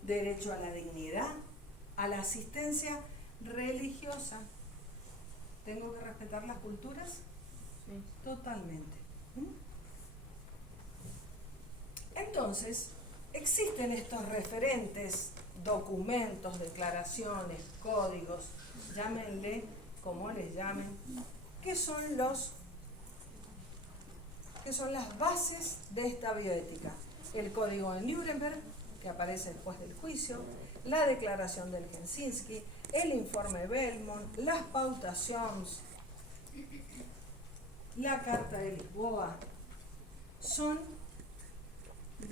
derecho a la dignidad, a la asistencia religiosa. ¿Tengo que respetar las culturas? Sí. Totalmente. Entonces, existen estos referentes, documentos, declaraciones, códigos, llámenle como les llamen, que son las bases de esta bioética. El código de Nuremberg, que aparece después del juicio, la declaración del Helsinki, el informe Belmont, las pautaciones, la Carta de Lisboa, son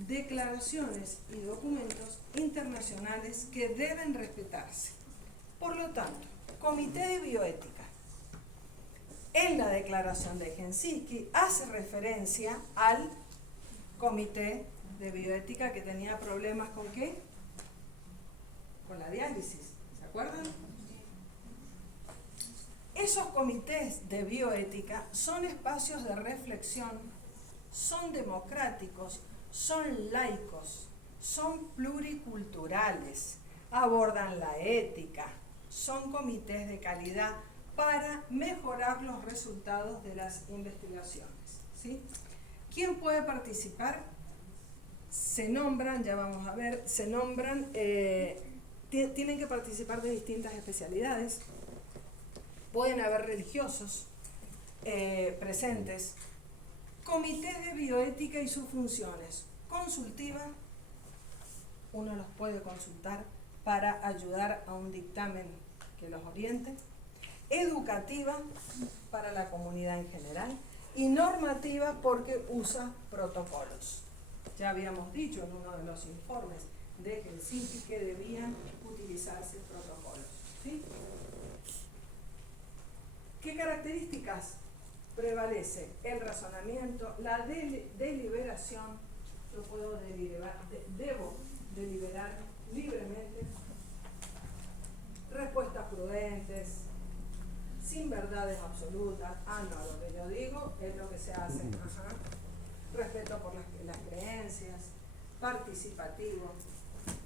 declaraciones y documentos internacionales que deben respetarse. Por lo tanto, Comité de Bioética. En la Declaración de Helsinki hace referencia al Comité de Bioética que tenía problemas ¿con qué? Con la diálisis, ¿se acuerdan? Esos comités de bioética son espacios de reflexión, son democráticos, son laicos, son pluriculturales, abordan la ética, son comités de calidad para mejorar los resultados de las investigaciones, ¿sí? ¿Quién puede participar? Se nombran, ya vamos a ver, tienen que participar de distintas especialidades, pueden haber religiosos presentes. Comités de bioética y sus funciones: consultiva, uno los puede consultar para ayudar a un dictamen que los oriente; educativa, para la comunidad en general; y normativa, porque usa protocolos. Ya habíamos dicho en uno de los informes de Helsinki que debían utilizarse protocolos, ¿sí? ¿Qué características prevalece? El razonamiento, la deliberación. Yo puedo debo deliberar libremente, respuestas prudentes, sin verdades absolutas. No, lo que yo digo es lo que se hace. Respeto por las creencias, participativo.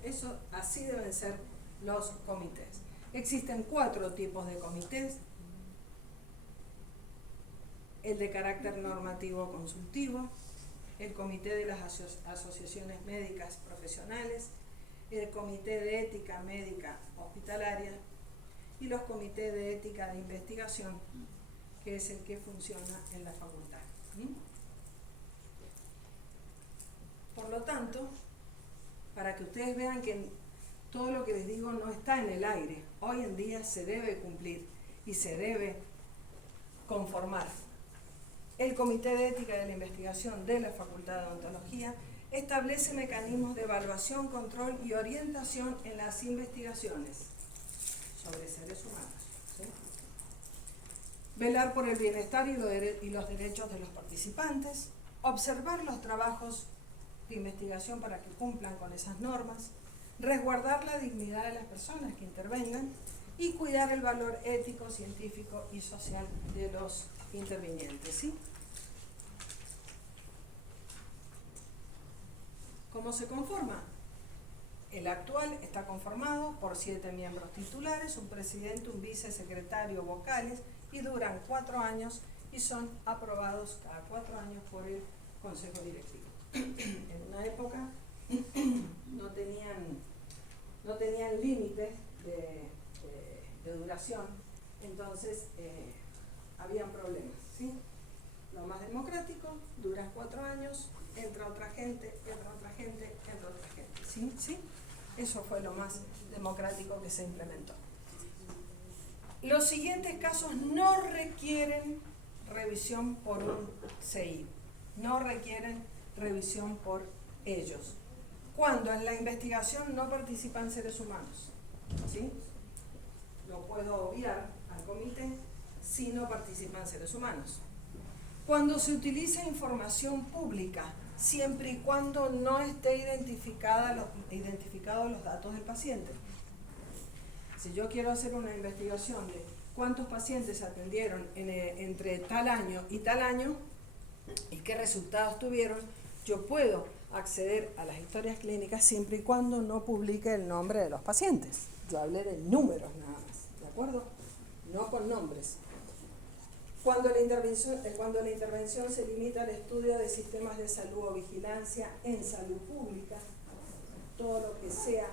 Eso, así deben ser los comités. Existen 4 tipos de comités: el de carácter normativo consultivo, el comité de las asociaciones médicas profesionales, el comité de ética médica hospitalaria y los comités de ética de investigación, que es el que funciona en la facultad. Por lo tanto, para que ustedes vean que todo lo que les digo no está en el aire. Hoy en día se debe cumplir y se debe conformar. El Comité de Ética de la Investigación de la Facultad de Odontología establece mecanismos de evaluación, control y orientación en las investigaciones sobre seres humanos. ¿Sí? Velar por el bienestar y los derechos de los participantes, observar los trabajos de investigación para que cumplan con esas normas, resguardar la dignidad de las personas que intervengan y cuidar el valor ético, científico y social de los intervinientes. ¿Sí? ¿Cómo se conforma? El actual está conformado por 7 miembros titulares, un presidente, un vicesecretario, vocales, y duran 4 años y son aprobados cada 4 años por el Consejo Directivo. En una época no tenían límites de duración, entonces habían problemas, ¿sí? Lo más democrático, duran 4 años, entra otra gente, entra otra gente, entra otra gente, ¿sí? ¿Sí? Eso fue lo más democrático que se implementó. Los siguientes casos no requieren revisión por un CI, no requieren revisión por ellos. Cuando en la investigación no participan seres humanos, ¿sí? Lo puedo obviar al comité si no participan seres humanos. Cuando se utiliza información pública, siempre y cuando no esté identificados los datos del paciente. Si yo quiero hacer una investigación de cuántos pacientes se atendieron entre tal año y qué resultados tuvieron, yo puedo acceder a las historias clínicas siempre y cuando no publique el nombre de los pacientes. Yo hablé de números nada más, ¿de acuerdo? No con nombres. Cuando la intervención se limita al estudio de sistemas de salud o vigilancia en salud pública, todo lo que sea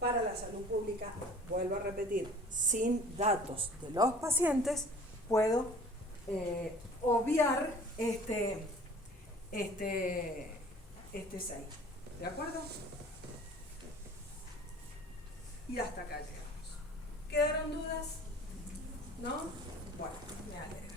para la salud pública, vuelvo a repetir, sin datos de los pacientes, puedo obviar este 6. ¿De acuerdo? Y hasta acá llegamos. ¿Quedaron dudas? ¿No? Bueno, me alegro.